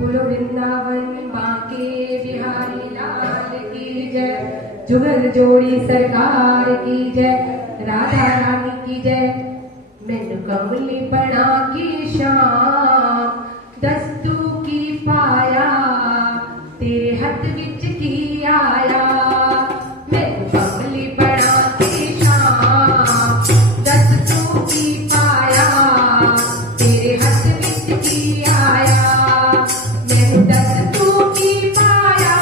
बोलो वृंदावन बांके बिहारी लाल की जय। जुगल जोड़ी सरकार की जय। राधा रानी की जय। मैनू कमली बना के शाम दस्तू की पाया तेरे हथ विच की आया। मैनू कमली बना के शाम दस्तू की पाया तेरे हथ विच की आया। मैनू दस्तू की पाया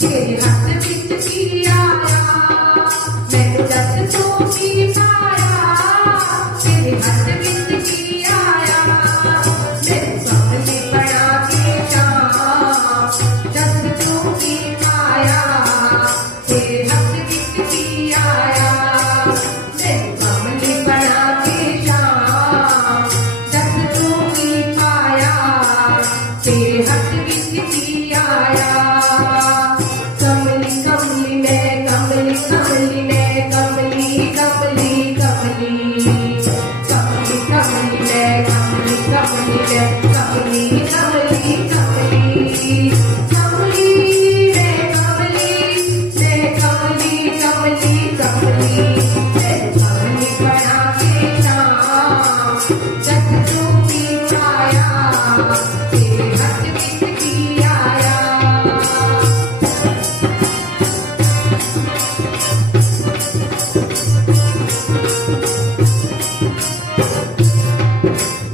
तेरे हथ विच की आया। मैनू दस्तू की पाया तेरे हथ विच की आया। मैनू कमली बना के शाम दस्तू की पाया तेरे हथ विच की आया। मैनू कमली बना के शाम दस्तू की पाया तेरे हथ विच की आया। कमली कमली मैं कमली कमली मैं कमली कमली कमली कमली कमली मैं कमली कमली मैं कमली कमली कमली कमली मैं कमली मैं कमली कमली कमली मैं कमली बना के शाम दस्तू की पाया तेरे हथ विच की आया।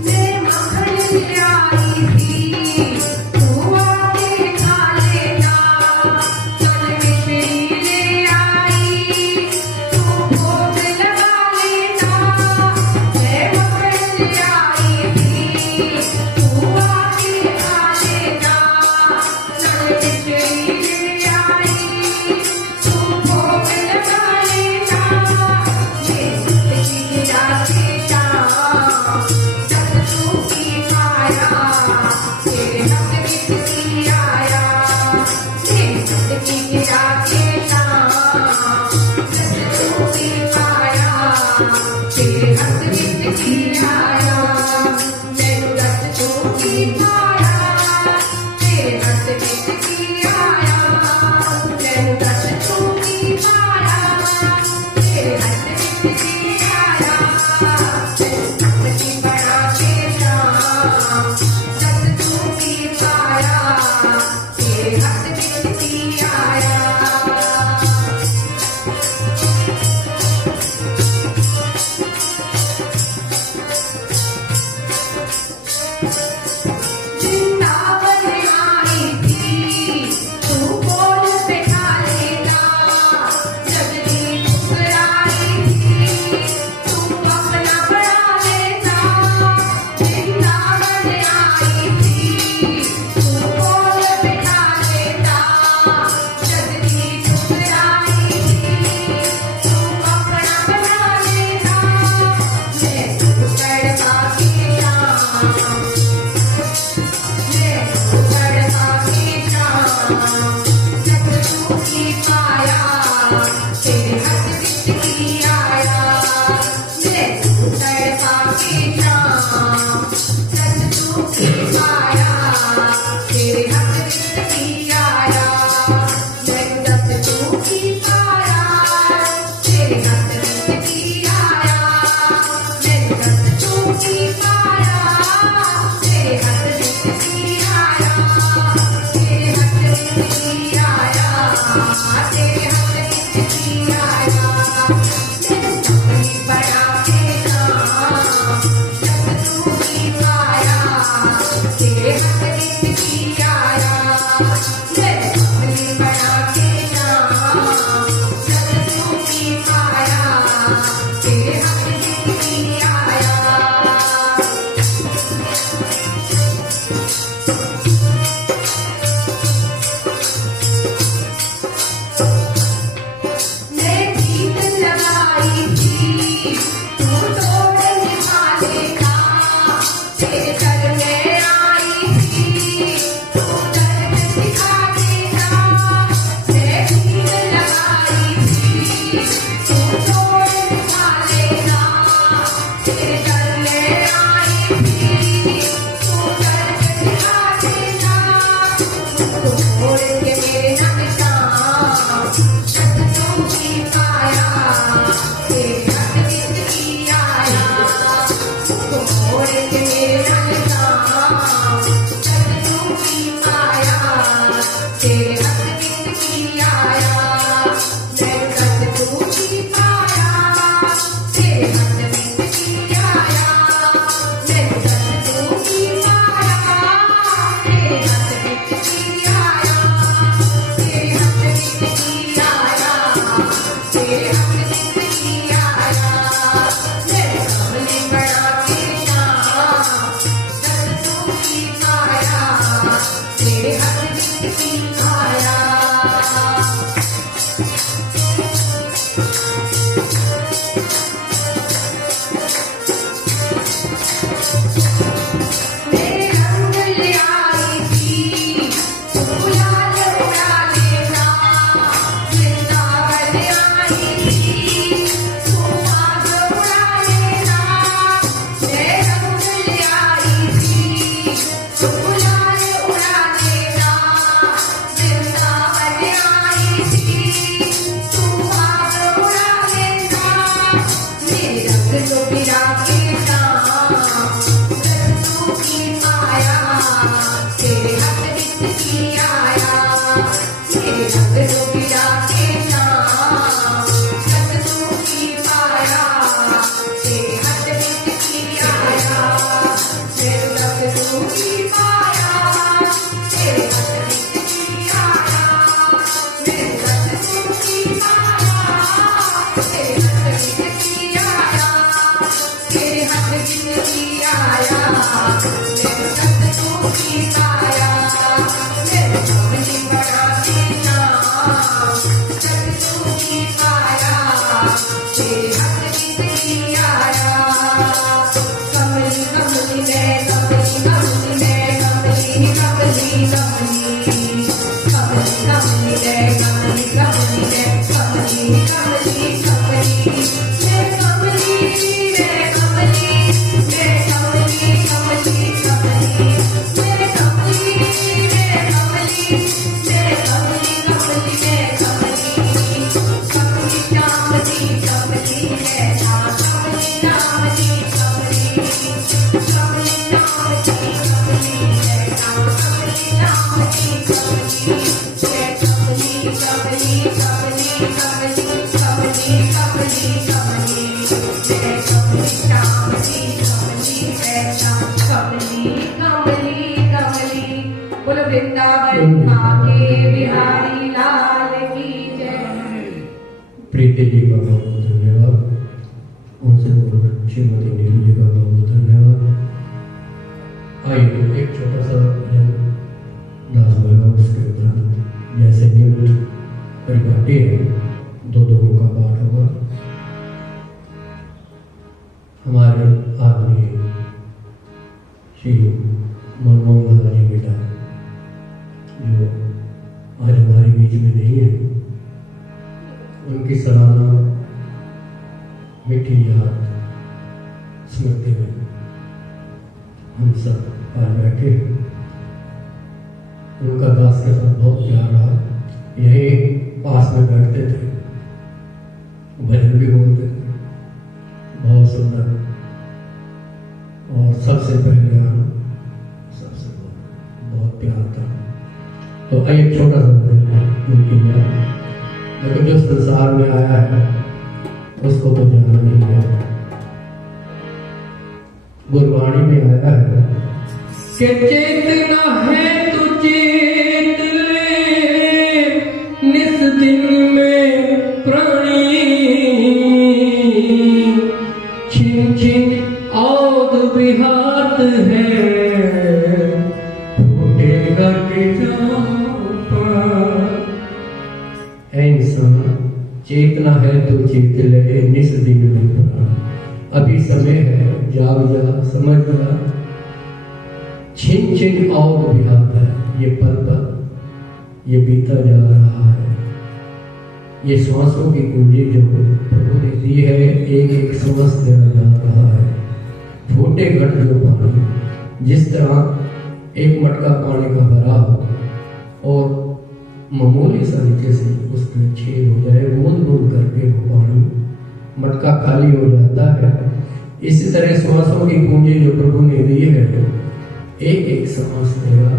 मैं मखन लाई थी तू आके खा लेना। चल मिश्री ले आई तू भोग लगा लेना। मैं मखन लाई थी तू आके प्रीति जी का बहुत बहुत धन्यवाद, उनसे श्रीमती नीलू जी का बहुत बहुत धन्यवाद। आइए एक छोटा सा भजन नाच होगा, उसके उपरांत जैसे नियुक्त परिपाटी है दो दोहों का पाठ होगा। हमारे आदमी श्री मनमोहन लाल जी बेटा जो आज हमारे बीच में नहीं है, उनकी सराहना मीठी याद स्मृति में हम सब आज बैठे। उनका दास के साथ बहुत प्यार रहा, यही पास में बैठते थे, भजन भी बोलते थे, बहुत सुंदर। और सबसे पहले सबसे बहुत प्यार था। तो आइए छोटा सा भजन उनकी याद। लेकिन जो संसार में आया है उसको तो जाना नहीं है, गुरबाणी में आया है कि चेतना है तो चेत ले, निस दिन में प्राणी छिन छिन औद विहात है, फूटेगा इंसान। चेतना है तो चेत ले, निस दिन में प्राण। अभी समय है, जाग जा, समझ जा, छिन छिन और विहात है। ये पल पल ये बीता जा रहा है। ये श्वासों की कुंजी जो प्रभु ने दी है, एक एक सांस देना जा रहा है। फूटे घट जो पानी, जिस तरह एक मटका पानी का भरा हो और मामूली सा नीचे से उसमें छेद हो जाए, बूंद बूंद करके वो पानी मटका खाली हो जाता है। इसी तरह श्वासों की पूंजी जो प्रभु ने दी है, एक एक सांस मेरा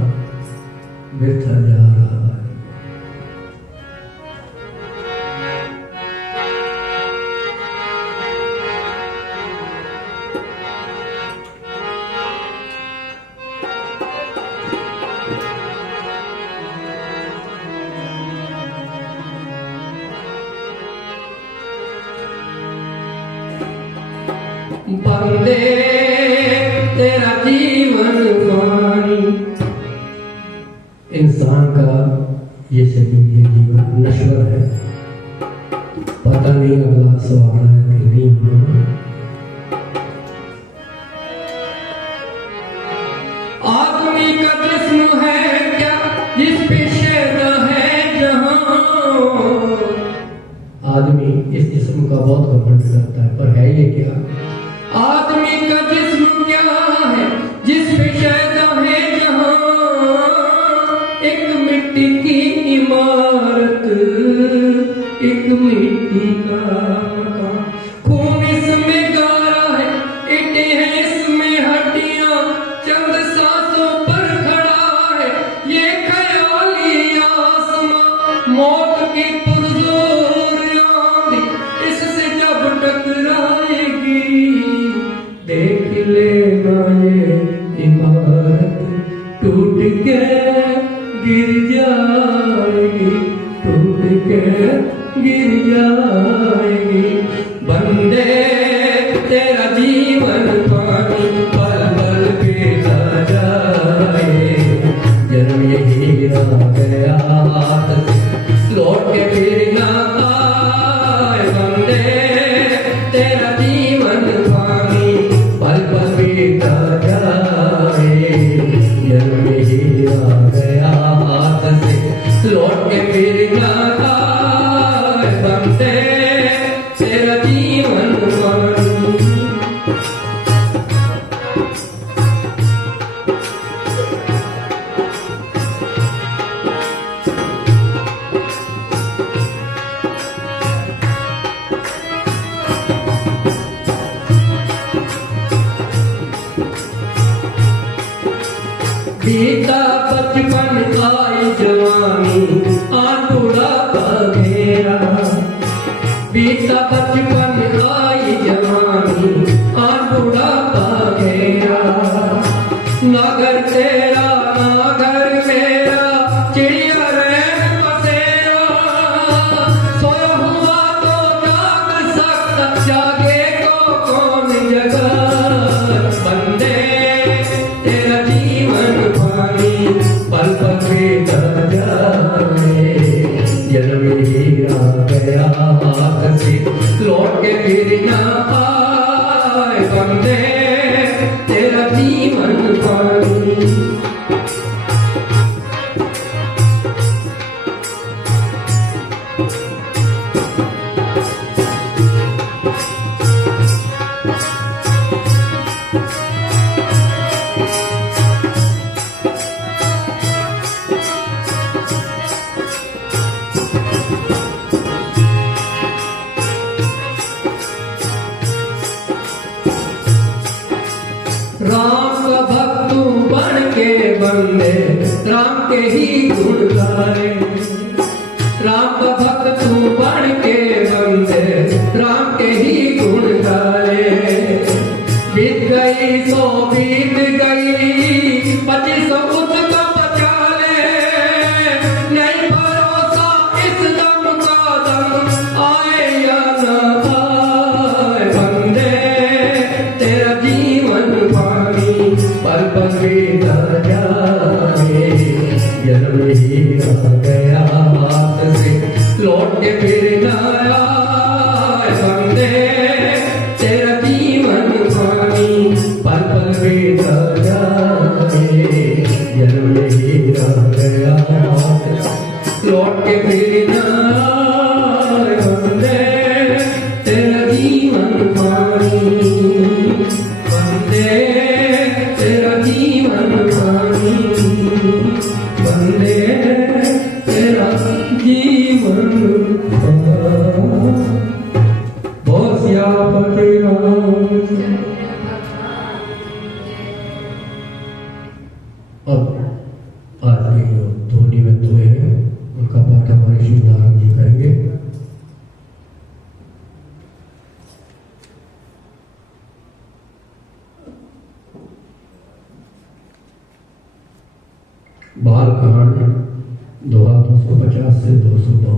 व्यर्थ जा रहा है। बंदे तेरा जीवन पानी। इंसान का ये शरीर, ये जीवन नश्वर है, पता नहीं अगला सवाल है कि नहीं होना। आदमी का जिस्म है क्या जिस पे शैदा है जहां। आदमी इस जिस्म का बहुत घमंड करता है, पर है ये क्या? आदमी का जिस्म क्या है जिस पे शैदा है जहां। एक मिट्टी की इमारत, एक मिट्टी का मकान। खून इसमें गारा है, ईंटें हैं इसमें हड्डियां, चंद सांसों पर खड़ा है ये ख्याली आसमां। मौत की पुरजोर आंधी इससे जब टकराएगी, टूट के गिर जाएगी, टूट के गिर जाएगी। बंदे तेरा जीवन पानी पल पल पीता जाए, जन्म यही रह गया हाथ से लौट के फिर ना आए। बंदे तेरा जीवन पानी पल पल पीता जाए, जन्म यही रह गया हाथ से लौट के फिर ना आए। बंदे तेरा जीवन पानी। बीता बचपन आई जवानी आन बुढ़ापा घेरा, बीता बचपन आई जवानी आन बुढ़ापा घेरा। नगर तेरा नगर मेरा चिड़िया रैन बसेरा, सोया हुआ तो जाग सकता, जागे तो कौन जगा। बंदे तेरा जीवन पानी पल पल पीता जाए, जन्म ही आ गया हाथ से लौट के फिर ना आए। बंदे तेरा जीवन पानी। राम का भक्त तू बन के बंदे राम के ही गुण गाए, राम का भक्त तू बन के बंदे राम के ही गुण गाए। बीत गई सो बीत गई 25 उसका बचा ले, नहीं भरोसा इस दम का दम आए या ना आए। बंदे तेरा जीवन पानी पल पल बीता जाए, जन्म ही रह गया हाथ से लौट के फिर ना आए। बंदे तेरा जीवन पानी पल पल बीता जाए, जन्म ही रह गया हाथ से लौट के फिर ना आए। बंदे तेरा जीवन पानी, बंदे तेरा जीवन पानी, बंदे तेरा जीवन पानी। बहुत सियापति राम। अब आज के जो ध्वनि में धोए हैं उनका पाठ हमारे श्री नारायण जी करेंगे। बाल कांड दोहा 250 से 252।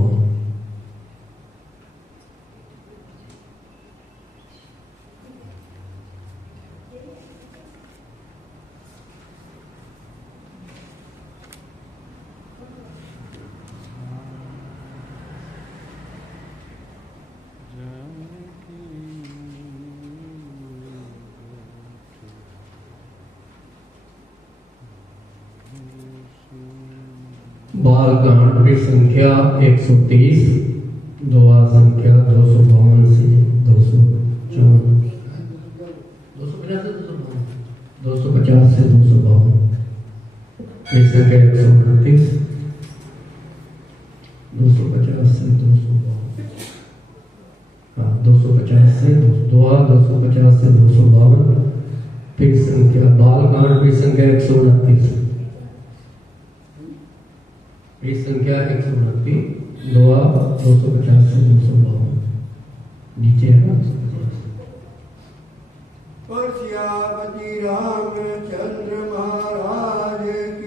बाल कांड की संख्या 130, दोहा संख्या 252 से 254, 250 से 252, ये संख्या 129, 250 से 252, हाँ 250 से दोहा 250 से 252। फिर संख्या बाल कांड की संख्या 129, इस संख्या 129, दोहा 250 से 252, नीचे है ना। सियापति रामचंद्र महाराज की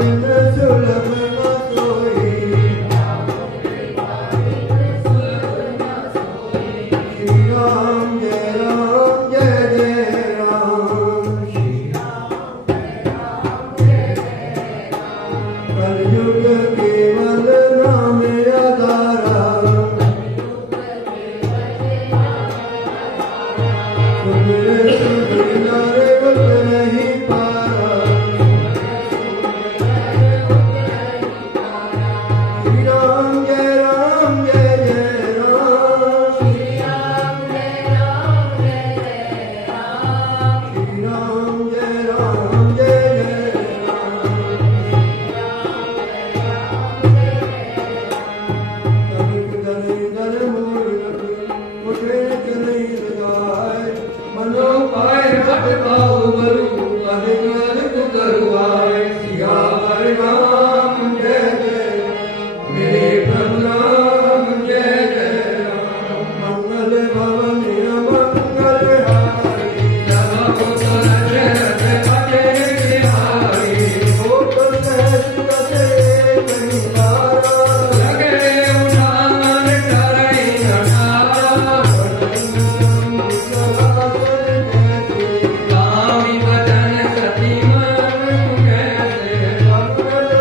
बिन सुलभ न सोई। श्री राम जय जय राम। कलयुग केवल नाम आधारा। सुमिर सुमिर नर उतरहि पारा। श्री राम जय राम। श्री राम जय राम। तनिक दर मूरख मुझे चलई लगाए। मनो पाए भटकाऊ बरु अधिक अधिक करुआए। सियावर राम जय जय मेरे प्रभु राम जय जय राम। मंगल भवन मंगल हारी। जब उतर जय भजे बिहारी। गोकुल सहज कटे कहीं बारा। लगे उठान करई अठारा। कामी बचन सती मन कैसे।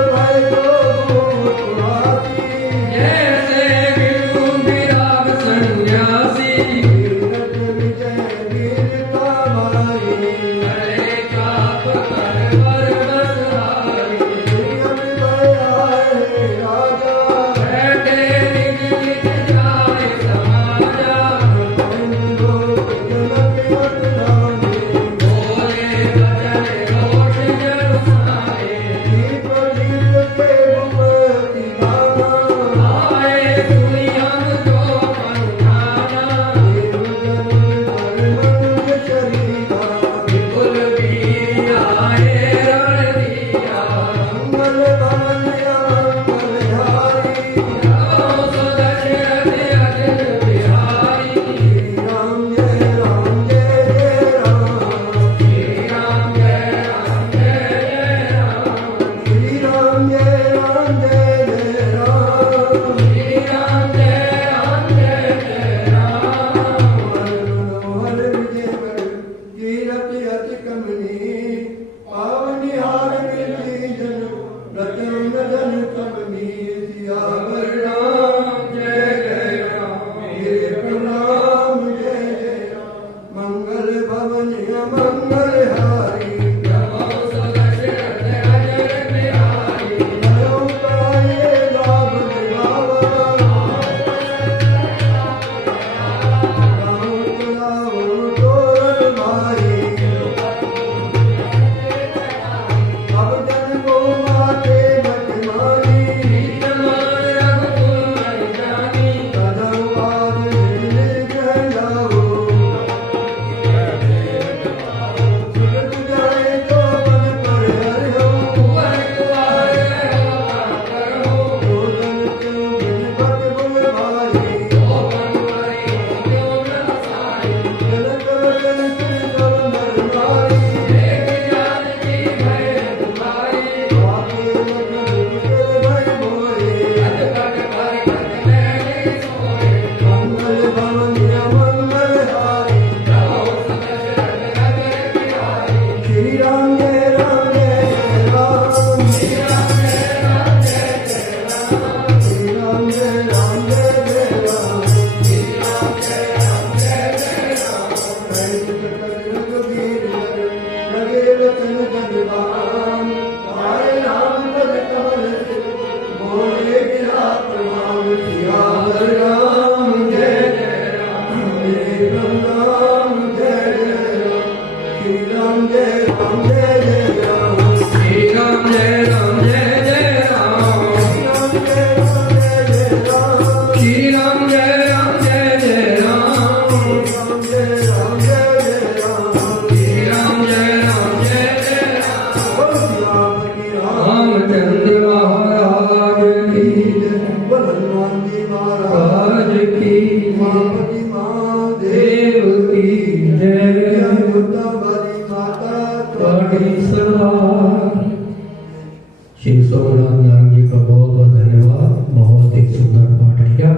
श्री सोमनाथ नारायण जी का बहुत बहुत धन्यवाद। बहुत ही सुंदर पाठ किया।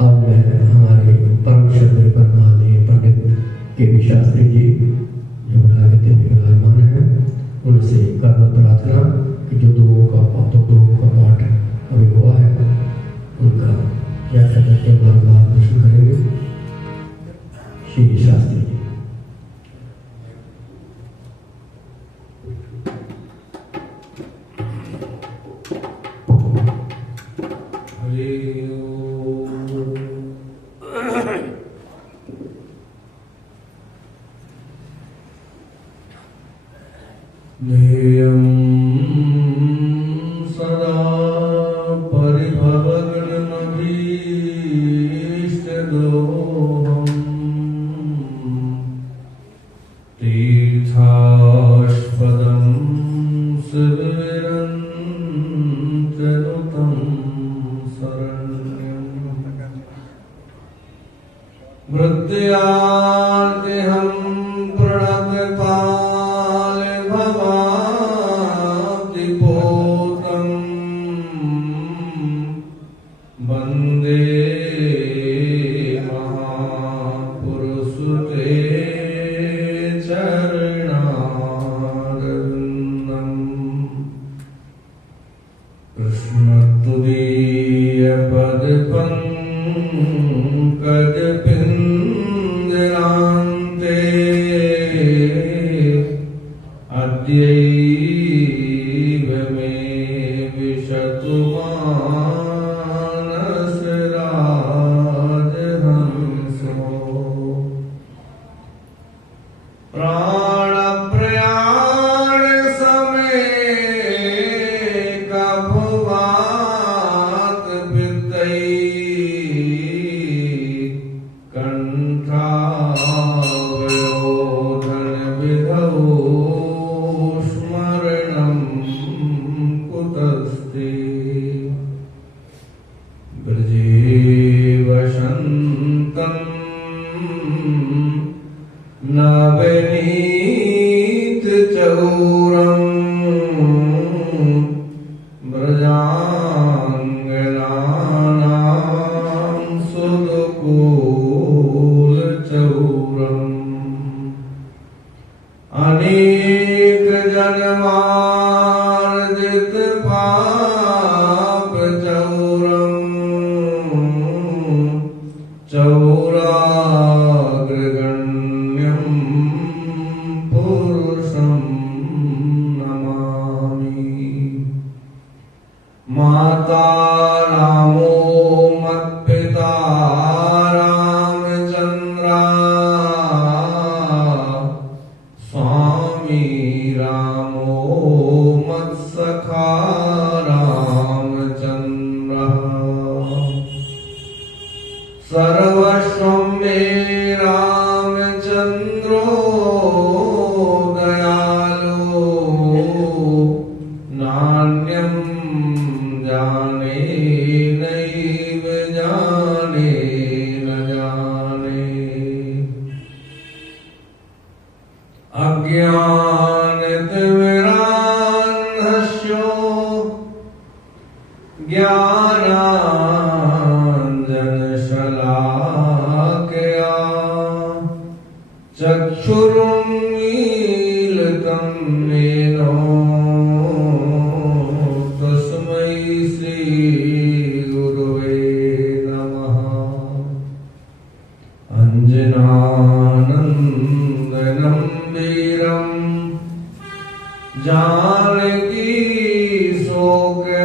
अब मैं हमारे परम श्रद्धेय परमादरणीय पंडित के वी शास्त्री जी जो रागति में विराजमान हैं, उनसे करना प्रार्थना कि जो दो का पाठ अभी हुआ है उनका क्या करके हमारा मार्गदर्शन करेंगे। श्री शास्त्री जी। नेयं सदा परिभवग्नमभीष्टदोहम् तीर्थास्पदं शिविरञ्चनुतं शरण्यम् मृत्यार्तिहं प्रणतपाल भवाब्धिपोतं वन्दे महापुरुषते चरणारविन्दम् कृष्णतुदीयपदपङ्कजपिञ्जरान्ते अद्यैव मे विशतु मानसराजहंसो प्राणप्रयाण समय कभुवात पितै कंठावरोधन विधौ स्मरणं कुतस्ते ब्रजे वसन्तं नवनीतचौरं व्रजाङ्गनानां सुदुकूलचौरम् अनेकजन्मार्जित पापचौरम् चौराग्रगण्यं पुरुषं नमामि। माता रामो मत्पिता रामचन्द्रा स्वामी रामो मत्सखा रामचन्द्रः सर्वस्वं मे रामचन्द्रो दयालो नान्यं जाने नैव जाने न जाने अज्ञानतिमिरान्धस्यो ज्ञानाञ्जनशलाकया चक्षुरुन्मीलितं येन तस्मै श्रीगुरवे नमः। अञ्जनानन्दनं वीरं जानकी शोकनाशनम्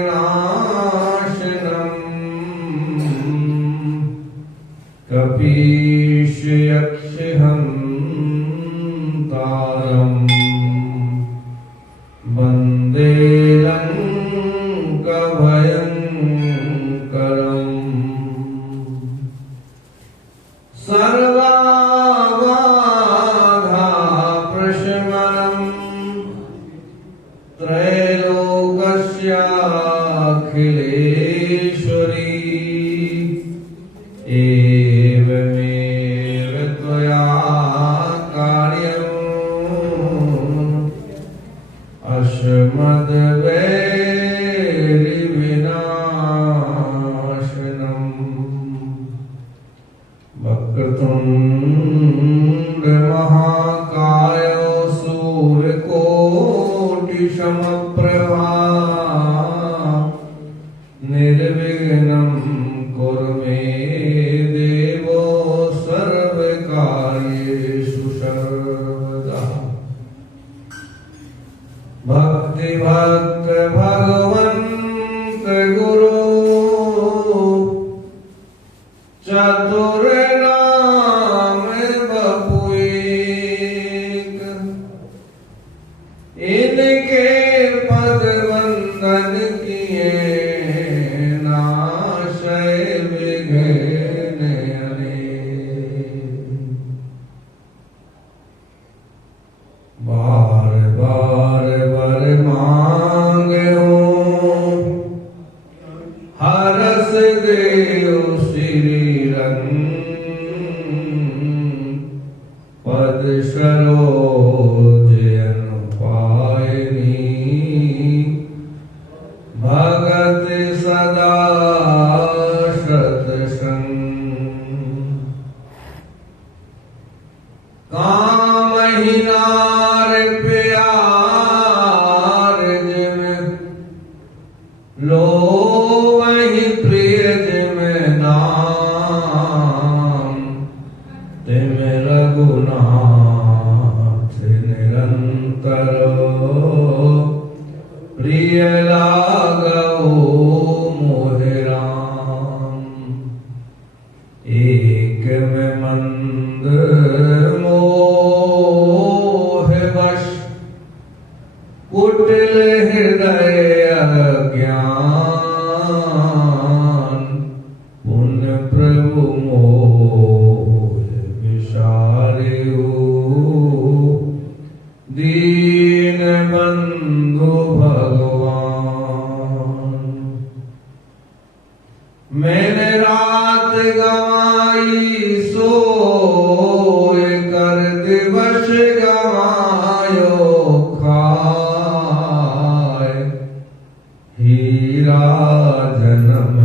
कपीशयक्षहन्तारम् वन्दे लङ्काभयङ्करम् सर्वाबाधा प्रशमनम् त्रैलोक्यस्याखिलेश्वरी एवमेव त्वया कार्यम् अस्मद्वै नाशय विघ्न बार बार वर मांगो हरस देव श्री रंग पद सरोज अनुपायनी भगत सदा सतसंग कामहीनार प्यार जिम लो वही प्रिय जिम नाम तिम रघुनाथ निरंतर प्रिय लागो मोहि राम एक में मंद मोह वश कुटिल हृदय अज्ञान पुन प्रभु मोह विशारियो दीन बंधु भगवान मैंने रात गवाई सोए कर दिवस गवायो खाए हीरा जन्म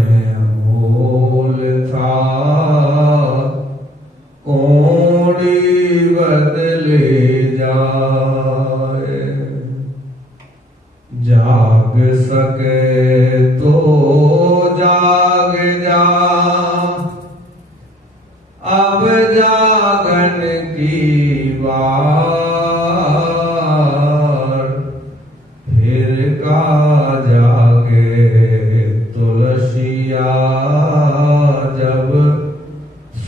अमोल था कोड़ी बदले जाए जाग सके तो जाग जा अब जागन की बार फिर का जागे तुलसिया जब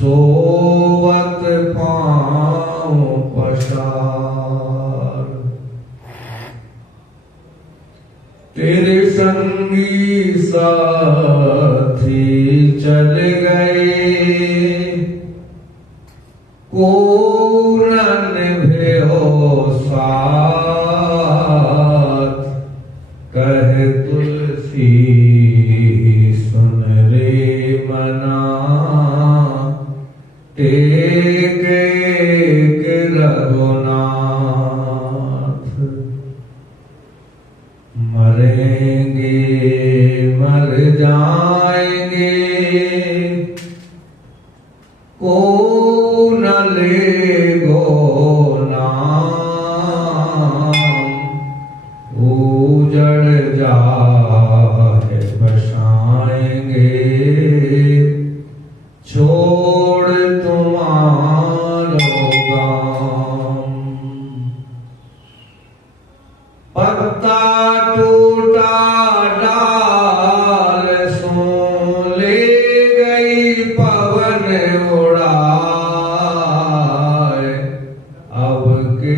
सोवत पाँव पसार तेरे संगी साथी चल गए पूरन भयो साथ कहे तुलसी सुन रे मना टेक रघुनाथ मरेंगे मर जाएंगे को न लेगो नाम उजड़ जाए बसाएंगे छोड़ तुम्हारो गाम पत्ता टूटा डाल सो ले गई पवन उड़ाए अब के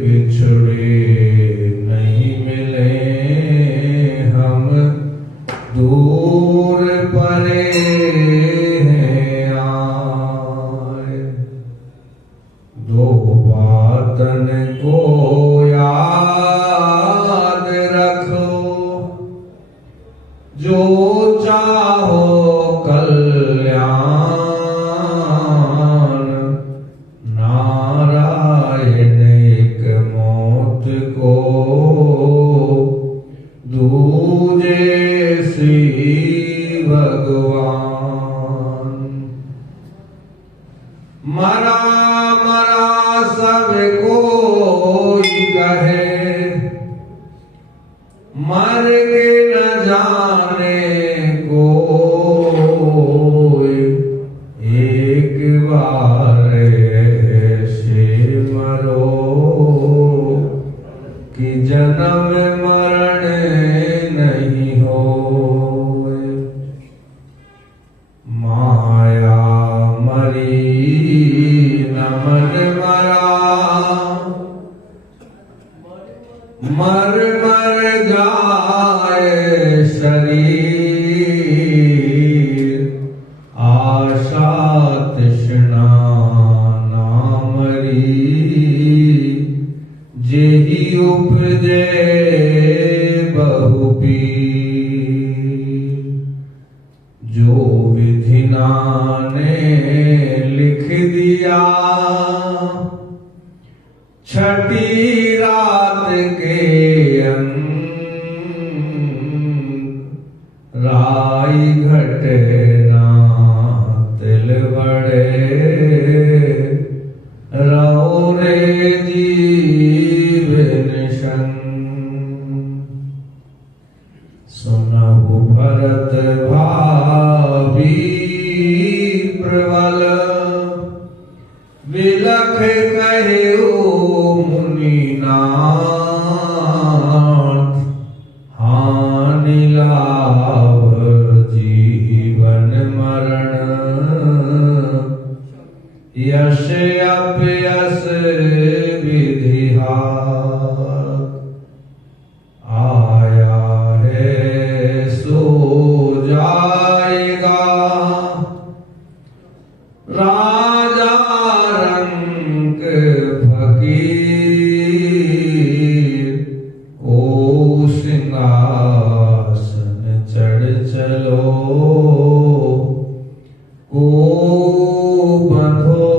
बिछड़े नहीं मिले हम दूर परे हैं आए दो बातन को याद रखो जो चाहो कल्याण नारायण एक मौत को दूजे श्री भगवान मरा मरा सब कोई कहे मर के न जाने कोई एक बार ऐसे मरो कि जन्म मरण नहीं होए माया मरी न मन मरा मर मर जाए जो विधिना ने लिख दिया छठी रात के अंक राई घटना तिल बड़े रहो रे जीवन संग सुनहु भरत भावी प्रबल विलख कहो मुनिनाथ हानि लाभ जीवन मरण यश अपयस विधिहा आया है सो जाएगा राजा रंग फकीर ओ सिंहासन चढ़ चलो को बंधो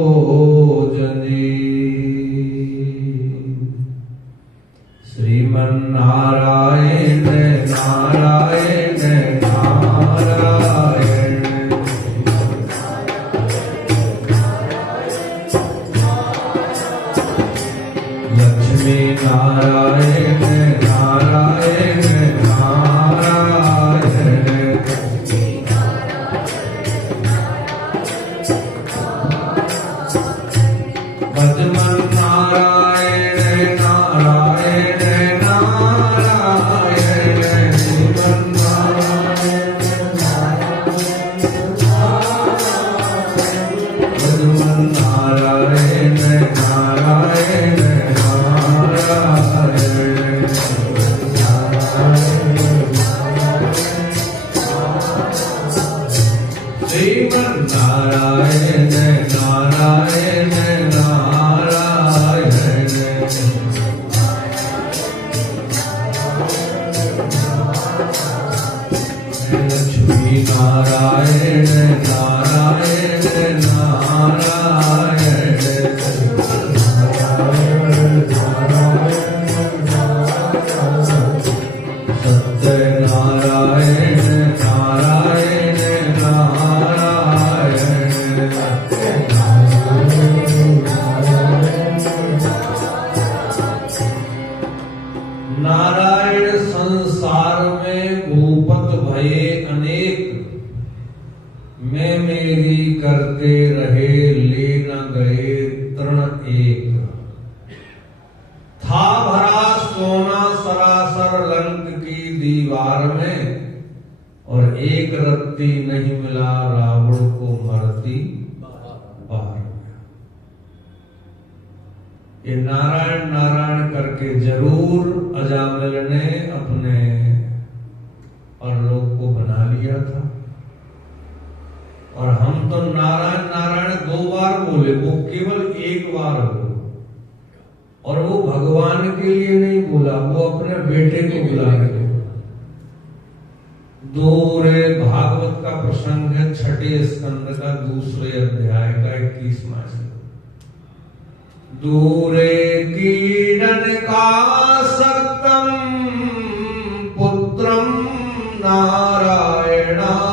श्रीमन नारायण नारायण नारायण लक्ष्मी नारायण नारायण नारायण भजमन नारायण नारायण नारायण जीवन नारायण भजमन नारायण नारायण नारायण श्रीमन नारायण नारायण नारायण लक्ष्मी नारायण नारायण नारायण सत्य नारायण नारायण नारायण संसार में भूपत भये अनेक मैं मेरी करते रहे ले न गए तृण एक था भरा सोना सरासर लंक की दीवार में और एक रत्ती नहीं मिला रावण को मरती बार में। ये नारायण नारायण करके जरूर अजामिल ने अपने परलोक को बना लिया था और हम तो नारायण नारायण 2 बार बोले, वो केवल 1 बार बोले और वो भगवान के लिए नहीं बोला, वो अपने बेटे को बुला के बोला। दूरे भागवत का प्रसंग है 6ठे स्कंद का 2रे अध्याय का 21वां श्लोक। दूरे कीड़न का सक्तम पुत्रम नारायणाभयम।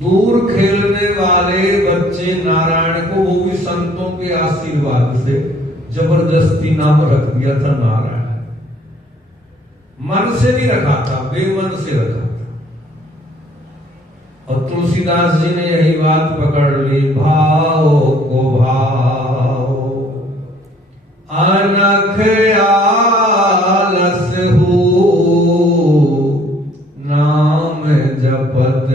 दूर खेलने वाले बच्चे नारायण को, वो भी संतों के आशीर्वाद से जबरदस्ती नाम रख दिया था नारायण। मन से नहीं रखा था, बेमन से रखा था। और तुलसीदास जी ने यही बात पकड़ ली, भाव को भाव अनख आलस हो नाम जपत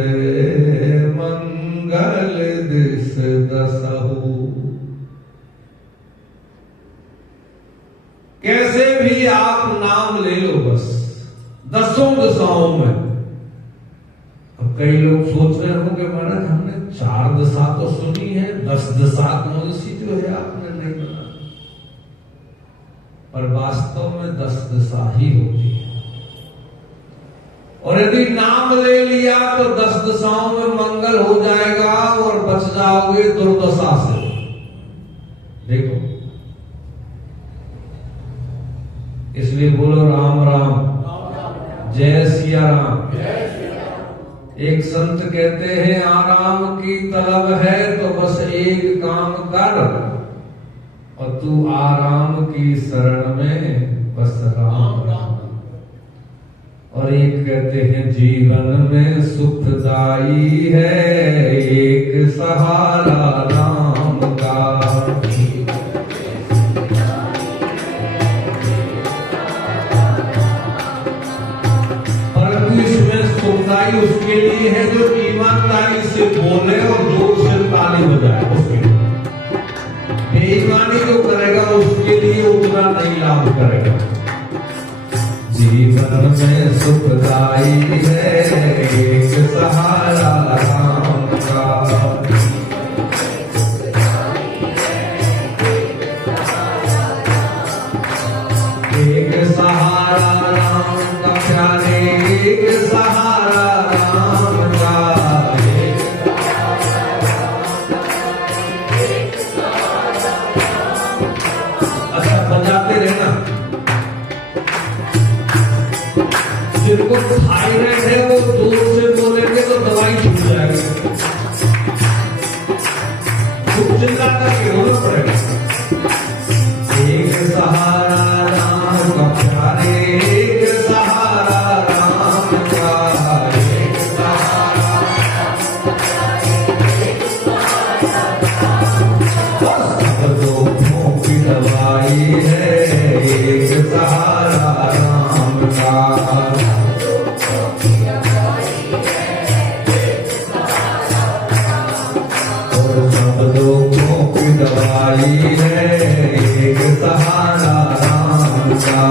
मंगल दिस दसहु। कैसे भी आप नाम ले लो बस 10 दिशाओं में। अब कई लोग सोच रहे होंगे महाराज हमने 4 दिशा तो सुनी है, 10 दिशा कौन सी जो है आपने नहीं बना। पर वास्तव में 10 दिशा ही होती है। और यदि नाम ले लिया तो 10 दिशाओं में मंगल हो जाएगा और बच जाओगे दुर्दशा से। देखो, इसलिए बोलो राम राम, जय सिया राम। एक संत कहते हैं आराम की तलब है तो बस एक काम कर, और तू आराम की शरण में बस राम राम। और एक कहते हैं जीवन में सुखदाई है एक सहारा राम का। परंतु इसमें सुखदाई उसके लिए है जो ईमानदारी से बोले और जोर से ताली बजाए। उसके लिए बेईमानी जो करेगा उसके लिए उतना नहीं लाभ करेगा। जीवन में सुखदाई है एक सहारा राम का। एक सहारा राम का प्यारे, एक सहारा राम का। अच्छा, बजाते रहना। जिनको थायराइड है वो जोर से बोलेंगे तो दवाई छूट जाएगी। खूब चिल्ला करके बोलना पड़ेगा। एक सहारा राम का प्यारे, एक सहारा राम का। एक सहारा सब दुखों की दवाई है एक सहारा राम का। दवाई है एक सहारा राम का।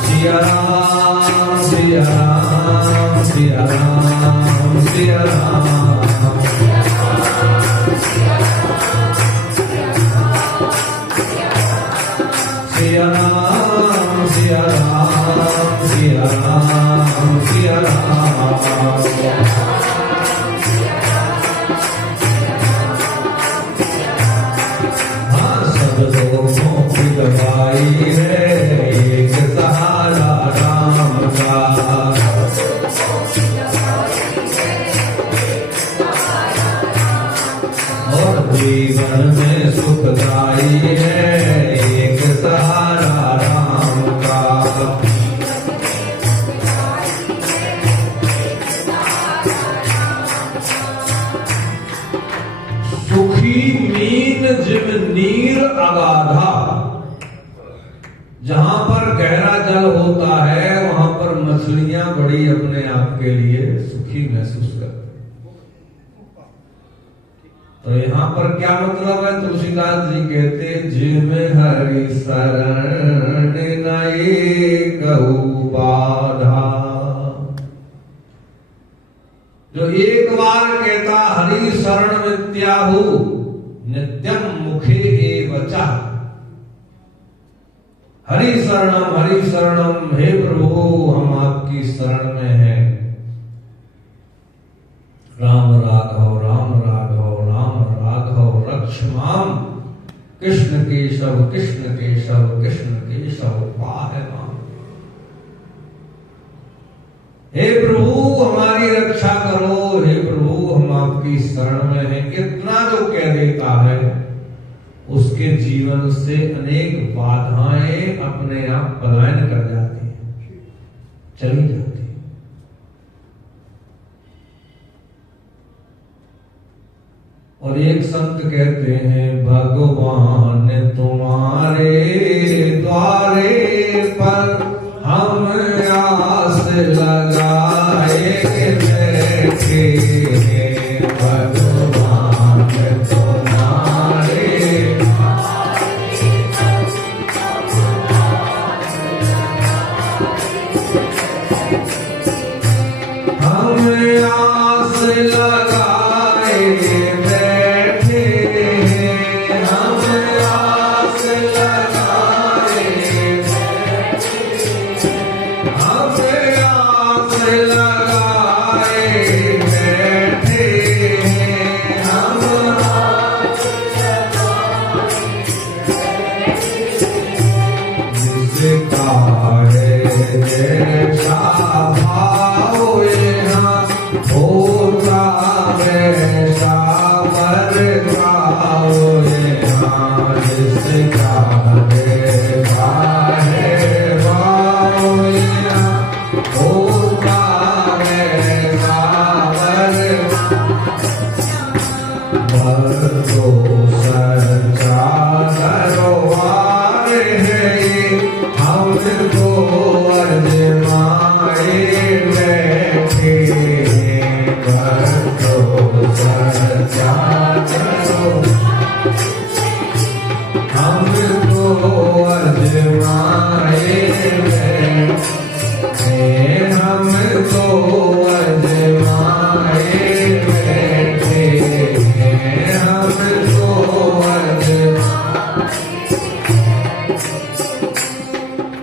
सिया राम सिया राम सिया राम सिया राम। सिया राम सिया राम सिया राम सिया राम। हाँ, सब दुखों की दवाई है एक सहारा राम का। और जीवन में सुखदाई है एक सहारा राम का। सुखी मीन जिम नीर अगाधा। जहां पर गहरा जल होता है वहां पर मछलियां बड़ी अपने आप के लिए सुखी महसूस करती। तो यहाँ पर क्या मतलब है? तुलसीदास जी कहते जिम हरि शरण नए कहू बाधा। जो एक बार कहता हरि शरण विद्याहु नित्यम मुखे एवचा। हरि शरणम, हे प्रभु हम आपकी शरण में हैं। राम राघव राम राघव राम राघव रक्ष माम। कृष्ण केशव कृष्ण केशव कृष्ण केशव पाहि माम। हे प्रभु हमारी रक्षा करो, हे प्रभु हम आपकी शरण में हैं। इतना जो कह देता है उसके जीवन से अनेक बाधाएं अपने आप पलायन कर जाती हैं, चली जाती है। और एक संत कहते हैं भगवान तुम्हारे द्वारे पर हम आस लगाए बैठे हैं। भगवान तुम्हारे हम आस लगाए बैठे हैं। हम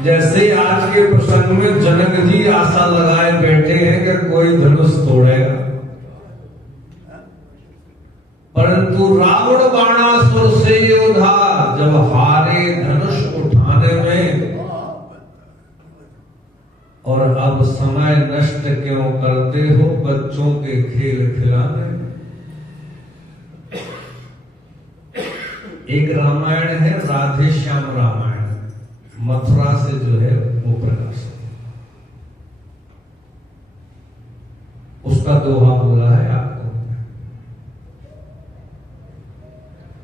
जैसे आज के प्रसंग में जनक जी आशा लगाए बैठे हैं कि कोई धनुष तोड़ेगा, परंतु रावण बाणासुर से योद्धा जब हारे धनुष उठाने में, और अब समय नष्ट क्यों करते हो बच्चों के खेल खिलाने। एक रामायण है राधे श्याम रामायण, मथुरा से जो है वो प्रकाशित, उसका दोहा बोला है आपको।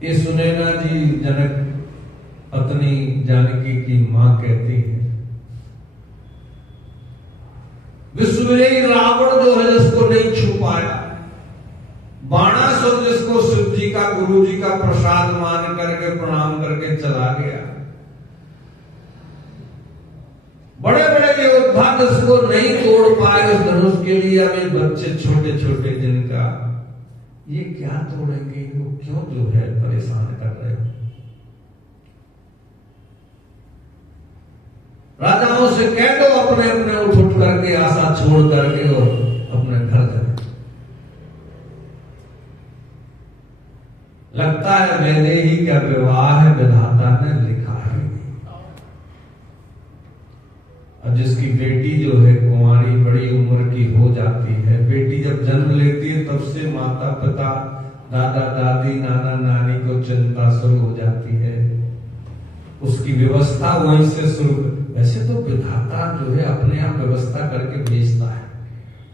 ये सुनैना जी जनक पत्नी जानकी की मां कहती है, विश्वविजयी रावण जो है जिसको नहीं छुपाया, बाणासुर जिसको शिव जी का गुरु जी का प्रसाद मान करके प्रणाम करके चला गया, बड़े बड़े योद्धा जिसको नहीं तोड़ पाए उस धनुष के लिए, अब ये बच्चे छोटे छोटे जिनका ये क्या तोड़ेंगे, वो क्यों जो है परेशान कर रहे हो। राजाओं से कह दो अपने अपने उठ करके आशा छोड़ करके और अपने घर जाए। लगता है वैदेही का विवाह है विधाता ने लिखा है। और जिसकी बेटी जो है कुंवारी बड़ी उम्र की हो जाती है, बेटी जब जन्म लेती है तब से माता पिता दादा दादी नाना नानी को चिंता शुरू हो जाती है, उसकी व्यवस्था वहीं से शुरू। वैसे तो विधाता जो है अपने आप व्यवस्था करके भेजता है,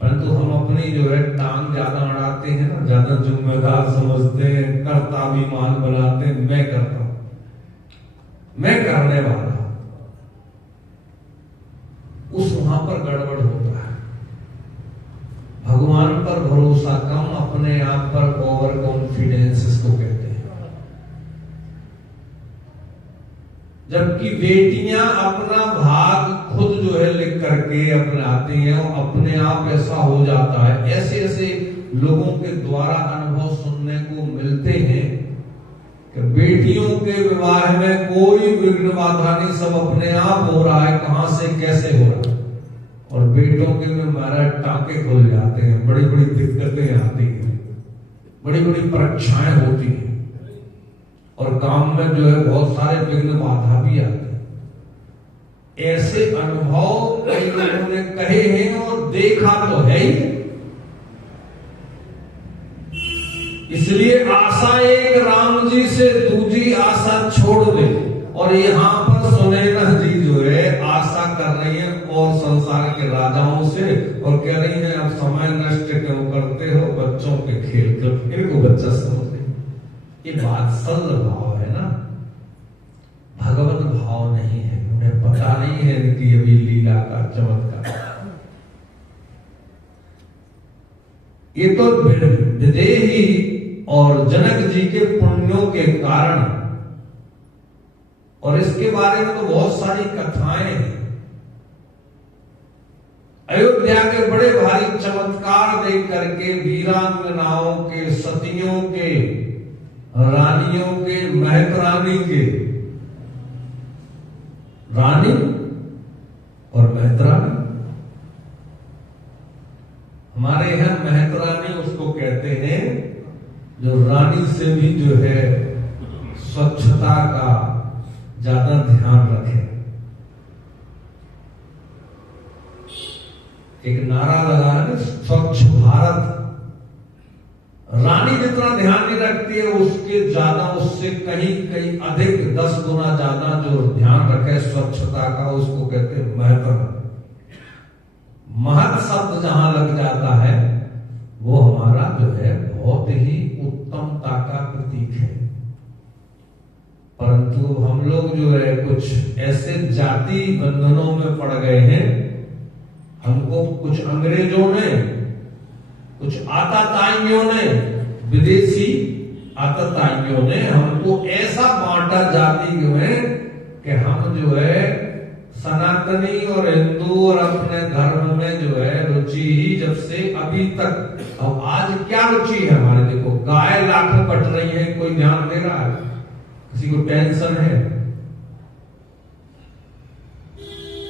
परंतु हम अपनी जो है टांग ज्यादा अड़ाते हैं ना, ज्यादा जिम्मेदार समझते हैं, कर्तव्यमान बनाते हैं, मैं करता हूं, मैं करने वाला, उस वहां पर गड़बड़ होता है। भगवान पर भरोसा कम, अपने आप पर ओवर कॉन्फिडेंस इसको कहते हैं। जबकि बेटियां अपना भाग खुद जो है लिख करके अपनाती हैं और अपने आप ऐसा हो जाता है। ऐसे ऐसे लोगों के द्वारा अनुभव सुनने को मिलते हैं कि बेटियों के विवाह में कोई विघ्न बाधा नहीं, सब अपने आप हो रहा है, कहां से कैसे हो रहा है। और बेटों के में महाराज टांके खुल जाते हैं, बड़ी बड़ी दिक्कतें आती हैं, बड़ी बड़ी परीक्षाएं होती हैं, और काम में जो है बहुत सारे विघ्न बाधा भी आते हैं। ऐसे अनुभव कई लोगों ने कहे हैं और देखा तो है ही। इसलिए आशा एक राम जी से दूसरी आशा छोड़ दे, और यहाँ पर सुनैना जी जो है आशा कर रही है और संसार के राजाओं से, और कह रही है अब समय नष्ट क्यों करते हो बच्चों के खेल कर। इनको बच्चा समझते, ये वात्सल्य भाव है ना, भगवत भाव नहीं है। उन्हें पता नहीं है इनकी अभी लीला का चमत्कार। ये तो विदेही और जनक जी के पुण्यों के कारण, और इसके बारे में तो बहुत सारी कथाएं हैं। अयोध्या के बड़े भारी चमत्कार देख करके वीरांगनाओं के, सतियों के, रानियों के, महतरानी के, रानी और महतरानी, हमारे यहां महतरानी उसको कहते हैं जो रानी से भी जो है स्वच्छता का ज्यादा ध्यान रखे। एक नारा लगा है स्वच्छ भारत, रानी जितना ध्यान नहीं व्यक्ति है उसके ज्यादा, उससे कहीं कहीं अधिक 10 गुना ज्यादा जो ध्यान रखे स्वच्छता का, उसको कहते हैं महत्व। महत् शब्द जहां लग जाता है वो हमारा जो है बहुत ही उत्तमता का प्रतीक है। परंतु हम लोग जो है कुछ ऐसे जाति बंधनों में पड़ गए हैं, हमको कुछ अंग्रेजों ने, कुछ आताताइयों ने, विदेशी आताताइयों ने हमको ऐसा बांटा जाति में कि हम जो है सनातनी और हिंदू और अपने धर्म में जो है रुचि ही जब से अभी तक। अब आज क्या रुचि है हमारे, देखो गाय लाखों कट रही है, कोई ध्यान दे रहा है? किसी को टेंशन है?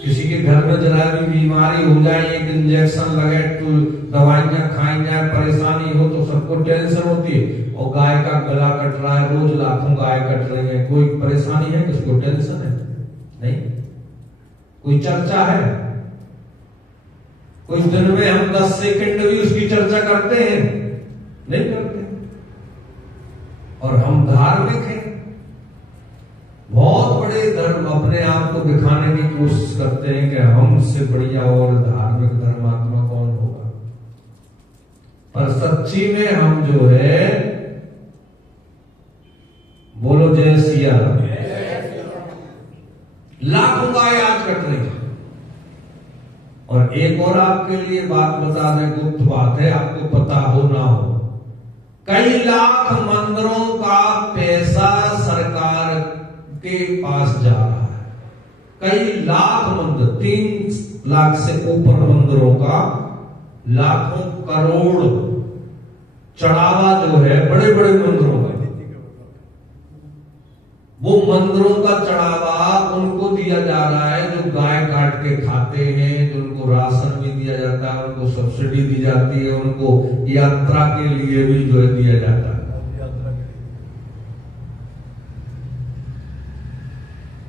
किसी के घर में जरा भी बीमारी हो जाए, एक इंजेक्शन लगे तो दवाइयां खाई जाए, परेशानी हो तो सबको टेंशन होती है। और गाय का गला कट रहा है, रोज लाखों गाय कट रही है, कोई परेशानी है? किसी को टेंशन है? नहीं। कोई चर्चा है? कुछ दिन में हम 10 सेकंड भी उसकी चर्चा करते हैं? नहीं करते। और हम धार्मिक हैं, बहुत बड़े धर्म अपने आप को दिखाने की कोशिश करते हैं कि हमसे बढ़िया और धार्मिक धर्मात्मा कौन होगा। पर सच्ची में हम जो है, बोलो जय सिया राम, लाखों गाय आज कट रही है। और एक और आपके लिए बात बता दें, गुप्त बात है, आपको पता हो ना हो, कई लाख मंदिरों का पैसा सरकार के पास जा रहा है। कई लाख मंदिर, 3 लाख से ऊपर मंदिरों का लाखों करोड़ चढ़ावा जो है बड़े बड़े मंदिरों का, वो मंदिरों का चढ़ावा उनको दिया जा रहा है जो गाय काट के खाते हैं, जो उनको राशन भी दिया जाता है, उनको सब्सिडी दी जाती है, उनको यात्रा के लिए भी जो है दिया जाता है।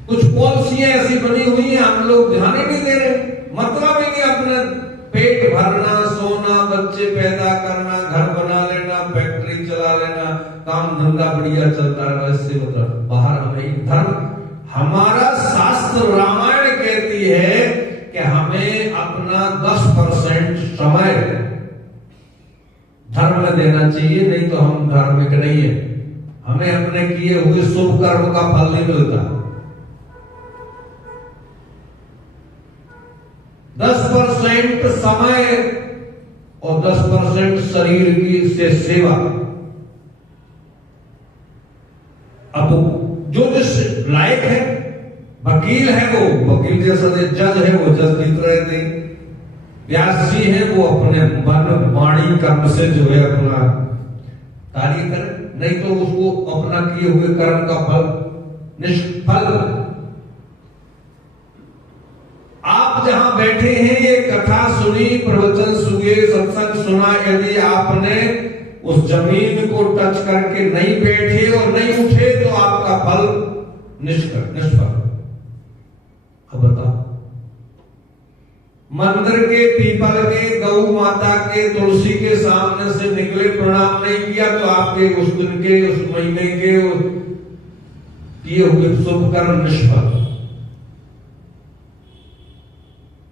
कुछ पॉलिसियां ऐसी बनी हुई हैं, हम लोग ध्यान ही नहीं दे रहे। मतलब ही नहीं, अपने पेट भरना, सोना, बच्चे पैदा करना, घर बना लेना, फैक्ट्री चला लेना, काम धंधा बढ़िया चलता है, इससे मतलब बाहर हमें धर्म। हमारा शास्त्र रामायण कहती है कि हमें अपना 10% समय धर्म में देना चाहिए, नहीं तो हम धार्मिक नहीं है। हमें अपने किए हुए शुभ कर्म का फल नहीं मिलता। 10% समय और 10% शरीर की से सेवा। अब जो जिस लायक है, वकील है वो वकील जैसा, जज है वो जज की तरह दे, व्यास जी है वो अपने मन वाणी कर्म से जो है अपना कार्य करे, नहीं तो उसको अपना किए हुए कर्म का फल निष्फल। आप जहां बैठे हैं, ये कथा सुनी, प्रवचन सुने, सत्संग सुना, यदि आपने उस जमीन को टच करके नहीं बैठे और नहीं उठे तो आपका फल निष्फल। अब बताओ, मंदिर के, पीपल के, गौ माता के, तुलसी के सामने से निकले, प्रणाम नहीं किया तो आपके उस दिन के, उस महीने के किए हुए शुभ कर्म निष्फल।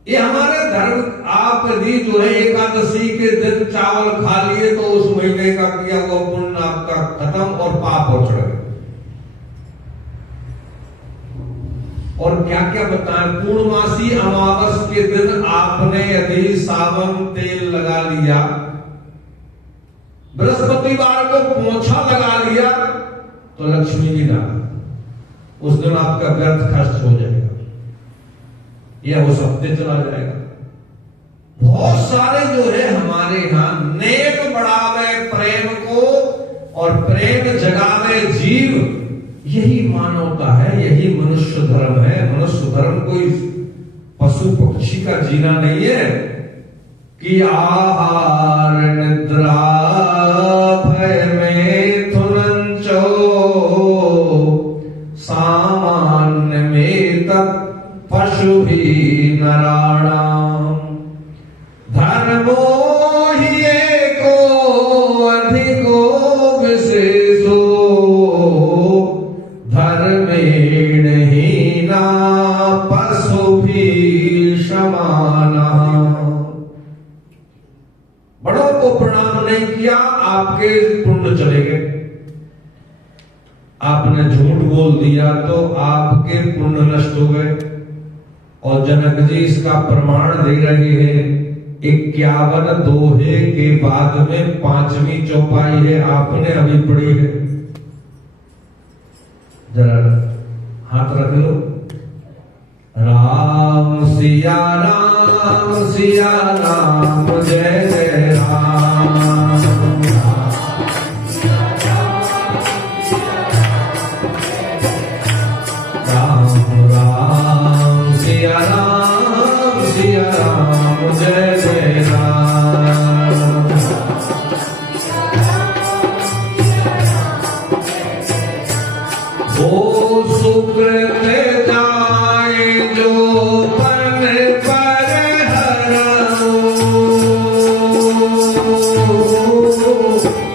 ये हमारे धर्म। आप यदि जो है एकादशी के दिन चावल खा लिए तो उस महीने का किया हुआ पुण्य आपका खत्म और पाप हो चढ़ गए। और क्या क्या बताएं, पूर्णमासी अमावस के दिन आपने यदि सावन तेल लगा लिया, बृहस्पतिवार को पोंछा लगा लिया तो लक्ष्मी जी ना, उस दिन आपका व्यर्थ खर्च हो जाएगा, यह हो सकते चला जाएगा। बहुत सारे जो है हमारे यहां नेक बढ़ावे प्रेम को और प्रेम जगावे जीव, यही मानवता है, यही मनुष्य धर्म है। मनुष्य धर्म कोई पशु पक्षी का जीना नहीं है कि आहार निद्रा भय में थुनंचो सामान्य में तक पशु भी नराणाम धर्मो ही एको अधिको विशेष आपके पुण्य चले गए। आपने झूठ बोल दिया तो आपके पुण्य नष्ट हो गए। और जनक जी इसका प्रमाण दे रहे हैं। 51 दोहे के बाद में 5वीं चौपाई है, आपने अभी पढ़ी है। जरा हाथ रख लो। राम सिया राम जय जय राम। राम राम सिया राम जय जय राम। वो सुकृत जाए जो पन पर हरऊ,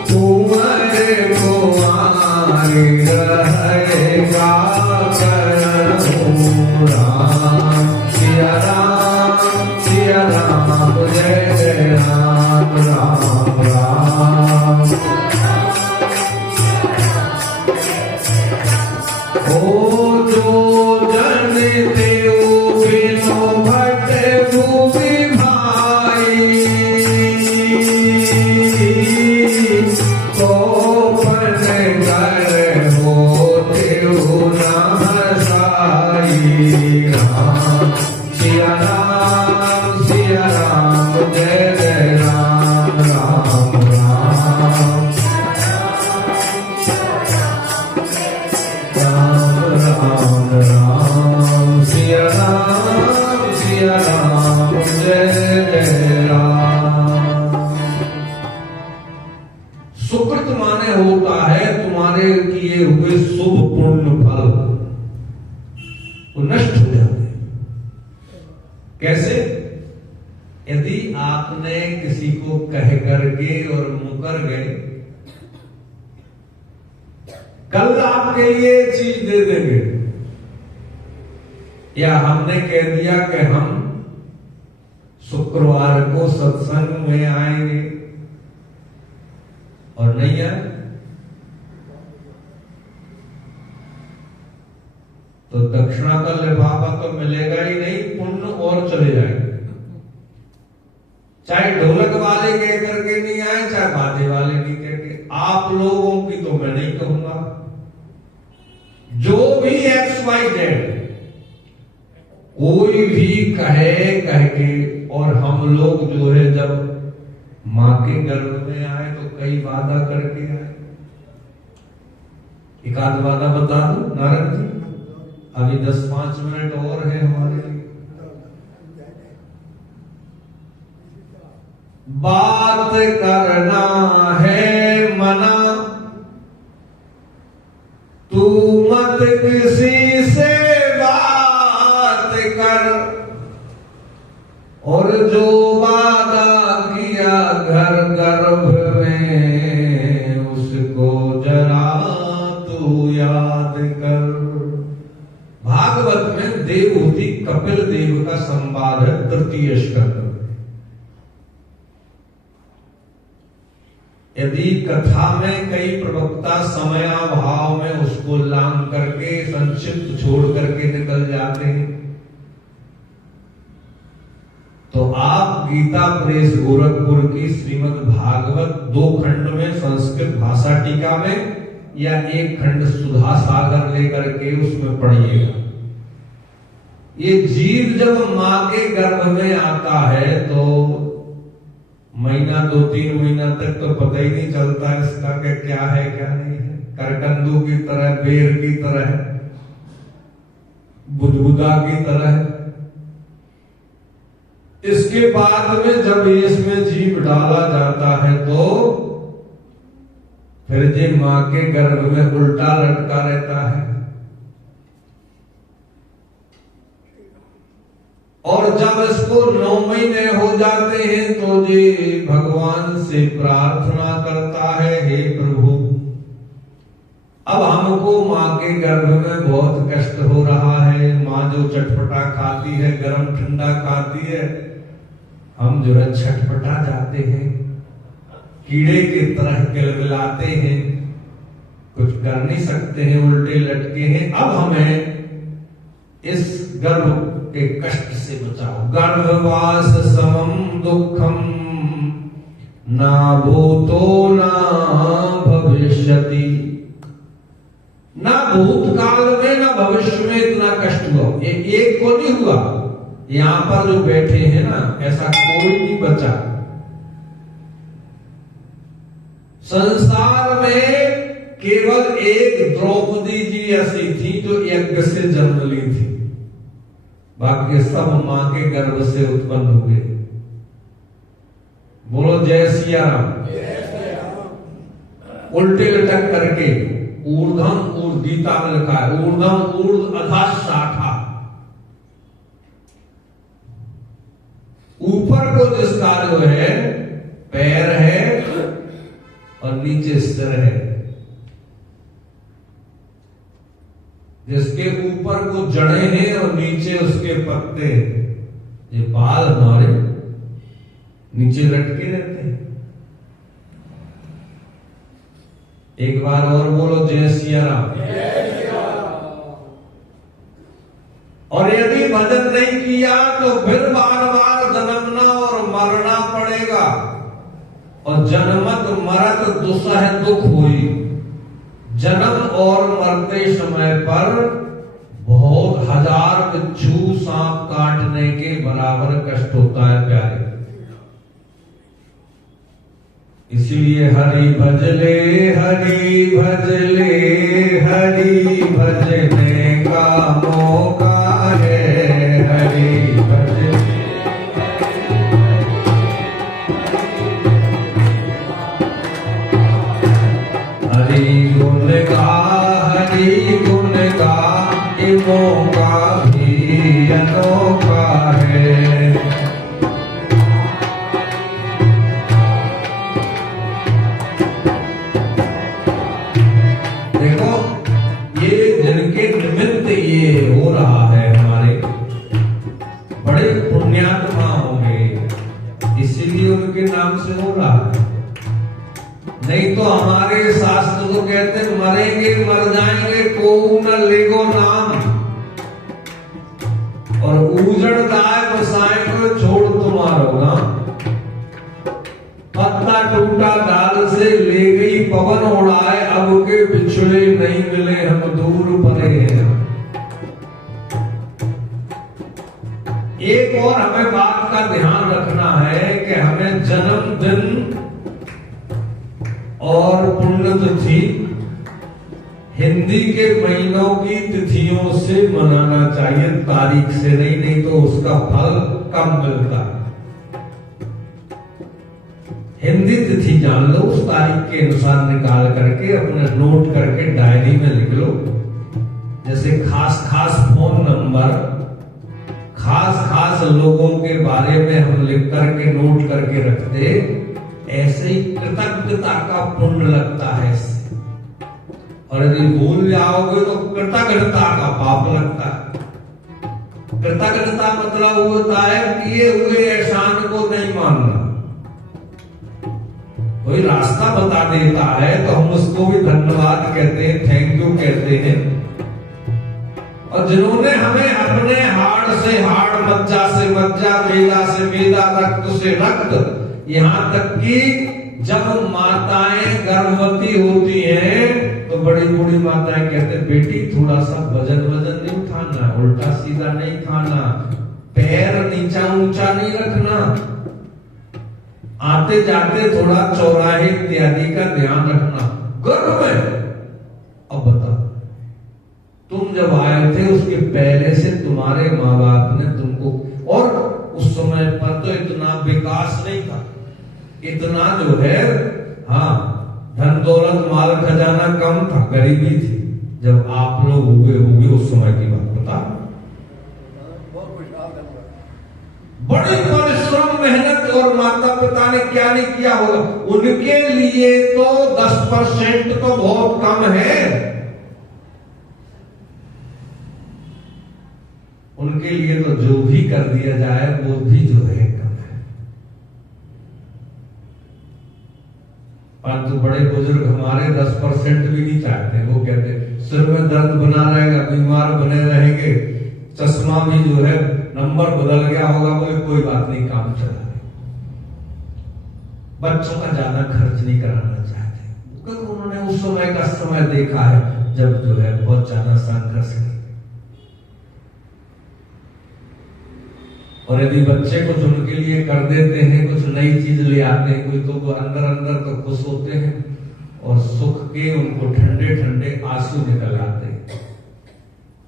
कुंवर कुंवारी रहेगा करणऊ। राम सिया राम जय जय राम। राम राम ओ जो जन देव बिनु भट भूमि भाई, तो पन कर हो देव न हसाई। राम सिया राम जय जय राम। राम राम राम सिया राम जय जय राम। सुकृत माने होता है तुम्हारे किए हुए शुभ पुण्य फल वो नष्ट हो जाते हैं। कैसे? यदि आपने किसी को कह करके और मुकर गए, कल आपके लिए एक चीज दे देंगे, या हमने कह दिया कि हम शुक्रवार को सत्संग में आएंगे और नहीं आए तो दक्षिणा का लिफाफा तो मिलेगा ही नहीं, पुण्य और चले जाएंगे। चाहे ढोलक वाले कह करके नहीं आए, चाहे बाजे वाले नहीं कह के। आप लोगों की तो मैं नहीं कहूंगा, जो भी XYZ कोई भी कह के। और हम लोग जो है जब मां के गर्भ में आए तो कई वादा करके आए। एक आध वादा बता दो नारद जी, अभी 10-5 मिनट और है हमारे लिए। बात करना है मना, तू मत किसी से बात कर, और जो वादा किया घर गर्भ में उसको जरा तू याद कर। भागवत में देवहूति कपिल देव का संवाद है 3 स्कंद। यदि कथा में कई प्रवक्ता समयाभाव में उसको लांग करके संक्षिप्त छोड़ करके निकल जाते हैं, तो आप गीता प्रेस गोरखपुर की श्रीमद् भागवत 2 खंड में संस्कृत भाषा टीका में या 1 खंड सुधा सागर लेकर के उसमें पढ़िएगा। ये जीव जब मां के गर्भ में आता है तो महीना 2-3 महीना तक तो पता ही नहीं चलता इसका कि क्या है क्या नहीं है। करकंदू की तरह, बेर की तरह, बुदबुदा की तरह। इसके बाद में जब इसमें जीव डाला जाता है तो फिर जे मां के गर्भ में उल्टा लटका रहता है। और जब इसको 9 महीने हो जाते हैं तो जी भगवान से प्रार्थना करता है, हे प्रभु अब हमको मां के गर्भ में बहुत कष्ट हो रहा है। मां जो चटपटा खाती है, गरम ठंडा खाती है, हम जो है छटपटा जाते हैं। कीड़े की तरह गिलगिलाते हैं, कुछ कर नहीं सकते हैं, उल्टे लटके हैं। अब हमें इस गर्भ के कष्ट से बचाओ। गर्भवास समम दुखम ना भूतो ना भविष्यति। ना भूतकाल में ना भविष्य में इतना कष्ट हुआ। ये एक को नहीं हुआ, यहां पर जो बैठे हैं ना, ऐसा कोई नहीं बचा। संसार में केवल एक द्रौपदी जी ऐसी थी जो यज्ञ से जन्म ली थी, बाकी सब मां के गर्भ से उत्पन्न हुए। बोलो जय सिया राम। उल्टे लटक करके ऊर्ध्वम ऊर्ध्व, गीता में लिखा है ऊर्ध्वम ऊर्ध्व अधः शाखा। ऊपर को जिसका जो है पैर है और नीचे सिर है, जिसके ऊपर को जड़ें हैं और नीचे उसके पत्ते, ये बाल हमारे नीचे लटके रहते हैं। एक बार और बोलो जय सिया राम। और यदि भजन नहीं किया तो फिर बार बार जन्मना और मरना पड़ेगा। और जन्मत मरत दुसह दुख हुई। जन्म और मरते समय पर बहुत हजार बिच्छू सांप काटने के बराबर कष्ट होता है प्यारे। इसलिए हरि भजले हरि भजले हरि भजने का मौका है। हरि भजले हरि गुण गा, हरि गुण गा, ये मौका भी अनोखा है। देखो ये जिनके निमित्त ये हो रहा है, हमारे बड़े पुण्यात्मा होंगे, इसीलिए उनके नाम से हो रहा है। नहीं तो हमारे शास्त्र तो कहते हैं मरेंगे मर जाएंगे को न लेगो नाम। और उजड़ गाय बसाए को छोड़ तुम्हारो ना। पत्ता टूटा डाल से ले गई पवन उड़ाए, अब के बिछड़े नहीं मिले हम दूर पड़े हैं। एक और हमें बात का ध्यान रखना है कि हमें जन्मदिन और पुण्यतिथि हिंदी के महीनों की तिथियों से मनाना चाहिए, तारीख से नहीं, नहीं तो उसका फल कम मिलता है। हिंदी तिथि जान लो, उस तारीख के अनुसार निकाल करके अपने नोट करके डायरी में लिख लो। जैसे खास खास फोन नंबर, खास खास लोगों के बारे में हम लिख करके नोट करके रखते, ऐसे ही कृतज्ञता का पुण्य लगता है इससे। और यदि भूल जाओगे तो कृतज्ञता का पाप लगता है। कृतज्ञता मतलब होता है किए हुए एहसान को नहीं मानना। कोई रास्ता बता देता है तो हम उसको भी धन्यवाद कहते हैं, थैंक यू कहते हैं। और जिन्होंने हमें अपने हाड़ से हाड़, मज्जा से मज्जा, मेदा से मेदा, रक्त से रक्त, यहाँ तक कि जब माताएं गर्भवती होती हैं तो बड़ी बूढ़ी माताएं कहते हैं बेटी थोड़ा सा वजन नहीं उठाना, उल्टा सीधा नहीं खाना, पैर नीचा ऊंचा नहीं रखना, आते जाते थोड़ा चौराहे इत्यादि का ध्यान रखना। गर्भ में अब बताओ, तुम जब आए थे उसके पहले से तुम्हारे माँ बाप ने तुमको, और उस समय पर तो इतना विकास नहीं था, इतना जो है, हाँ धन दौलत माल खजाना कम था, गरीबी थी। जब आप लोग हुए होंगे उस समय की बात बता, बड़ी परिश्रम मेहनत, और माता पिता ने क्या नहीं किया होगा उनके लिए तो 10% तो बहुत कम है। उनके लिए तो जो भी कर दिया जाए वो भी जो है कम है। परंतु बड़े बुजुर्ग हमारे 10% भी नहीं चाहते। वो कहते सिर में दर्द बना रहेगा, बीमार बने रहेंगे, चश्मा भी जो है नंबर बदल गया होगा, बोले कोई बात नहीं, काम चला। बच्चों का ज्यादा खर्च नहीं कराना चाहते, क्योंकि उन्होंने उस समय का समय देखा है जब जो है बहुत ज्यादा संघर्ष है। और यदि बच्चे कुछ उनके लिए कर देते हैं, कुछ नई चीज ले आते हैं कोई, तो वो अंदर अंदर तो खुश होते हैं और सुख के उनको ठंडे ठंडे आंसू निकल आते हैं।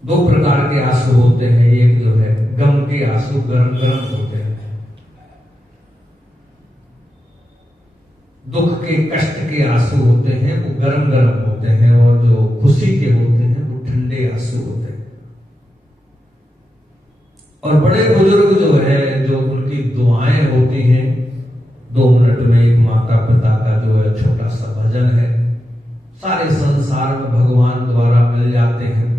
2 प्रकार के आंसू होते हैं, एक जो है गम के आंसू गरम गरम होते हैं, दुख के कष्ट के आंसू होते हैं वो गरम गरम होते हैं, और जो खुशी के होते हैं वो ठंडे आंसू होते हैं। और बड़े बुजुर्ग जो है, जो उनकी दुआएं होती हैं, 2 मिनट में एक माता पिता का जो है छोटा सा भजन है, सारे संसार में भगवान द्वारा मिल जाते हैं,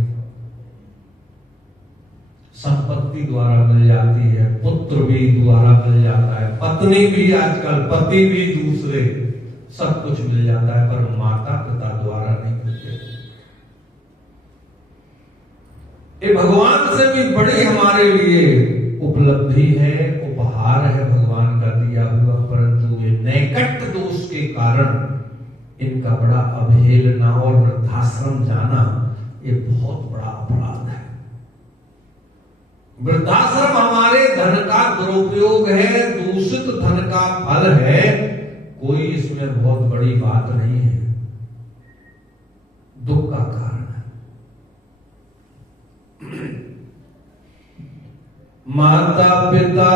संपत्ति द्वारा मिल जाती है, पुत्र भी द्वारा मिल जाता है, पत्नी भी, आजकल पति भी दूसरे, सब कुछ मिल जाता है, पर माता पिता द्वारा नहीं मिलते। ये भगवान से भी बड़ी हमारे लिए उपलब्धि है, उपहार है भगवान का दिया हुआ, परंतु ये नैकट दोष के कारण इनका बड़ा अवहेलना और वृद्धाश्रम जाना ये बहुत बड़ा अपराध है। वृद्धाश्रम हमारे धन का दुरुपयोग है, दूषित धन का फल है, कोई इसमें बहुत बड़ी बात नहीं है, दुख का कारण है। माता पिता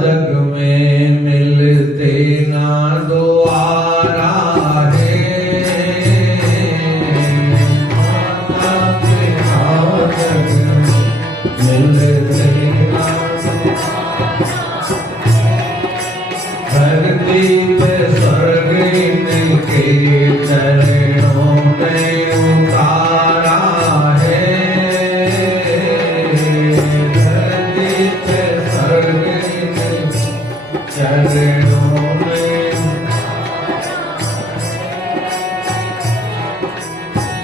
जग में मिलते ना दोबारा है, माता पिता जग में मिलते ना धरती पे स्वर्ग इनके चरणों में उतारा है, धरती पे स्वर्ग इनके चरणों में।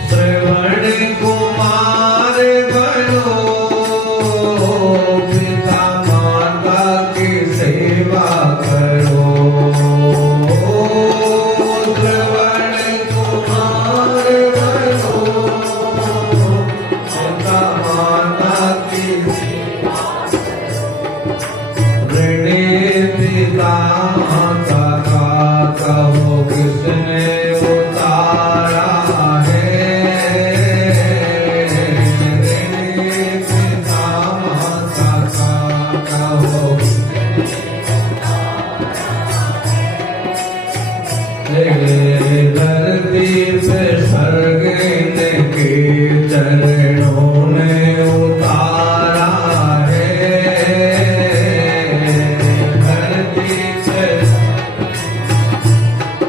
श्रवण कुमार बनो, पिता माता की सेवा करो, श्रवण कुमार बनो, पिता माता की ऋणी पिता माता का कहो किसने उतारा है, ऋणी पिता माता का कहो धरती पे स्वर्ग इनके चरणों ने उतारा है, धरती पे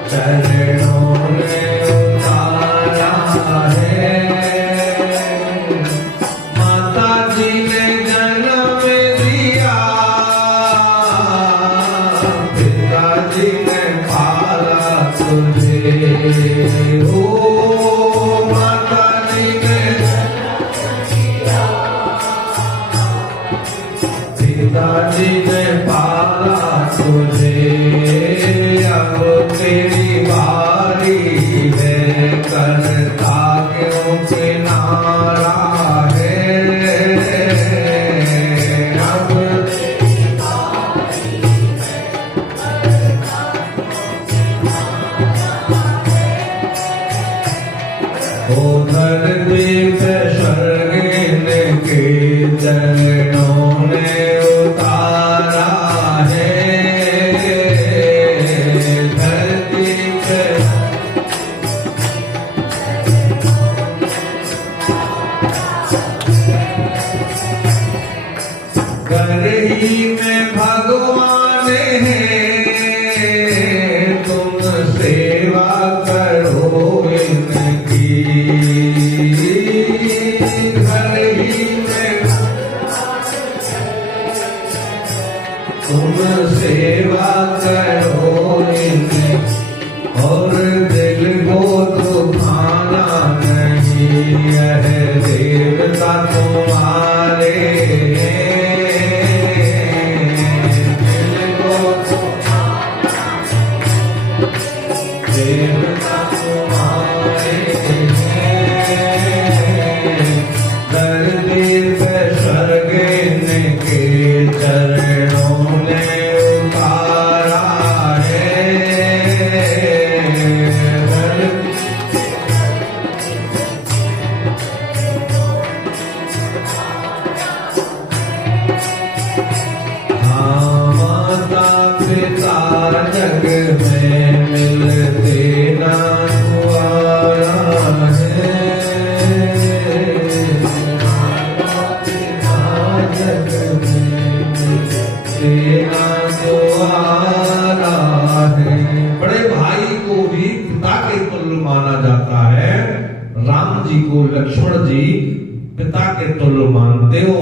चरणों ने उतारा है। माता जी ने जन्म दिया, पिताजी ने पाला तुझे, ओ माता जी ने पिताजी ने पाला तुझे, अब तेरी बारी है, करता क्यों किनारा है, अब ओ धरती पे स्वर्ग इनके चरणों ने उतारा है, धरती पे घर ही में भगवान है, तुम सेवा करो इनकी, घर ही में तुम सेवा करो इनकी, और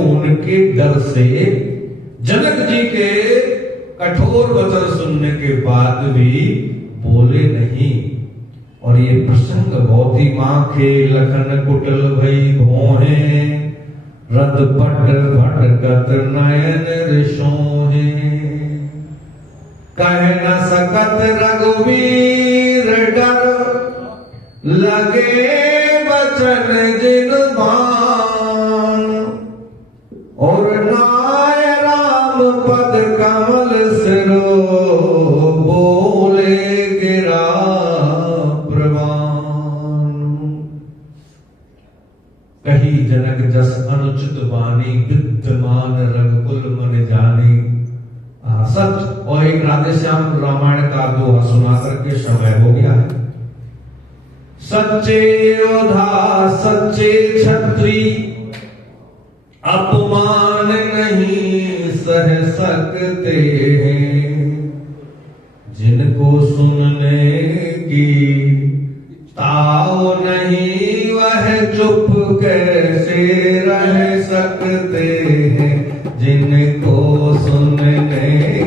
उनके डर से जनक जी के कठोर वचन सुनने के बाद भी बोले नहीं। और ये प्रसंग बहुत ही माखे लखन कुटल भई भोहे, रद पट भटकत नयन ऋषोहे। कह न सकत रघुवीर डर, लगे बचन जिन बान। और नाय राम पद कमल सिरो, बोले गिरा प्रवान। कही जनक जस अनुचित वाणी, विद्यमान रघुकुल मन जानी। सच। और एक राधे श्याम रामायण का दोहा सुना करके समय हो गया है। सच्चे योद्धा सच्चे क्षत्रि, अपमान नहीं सह सकते हैं। जिनको सुनने की ताव नहीं, वह चुप कैसे रह सकते हैं। जिनको सुनने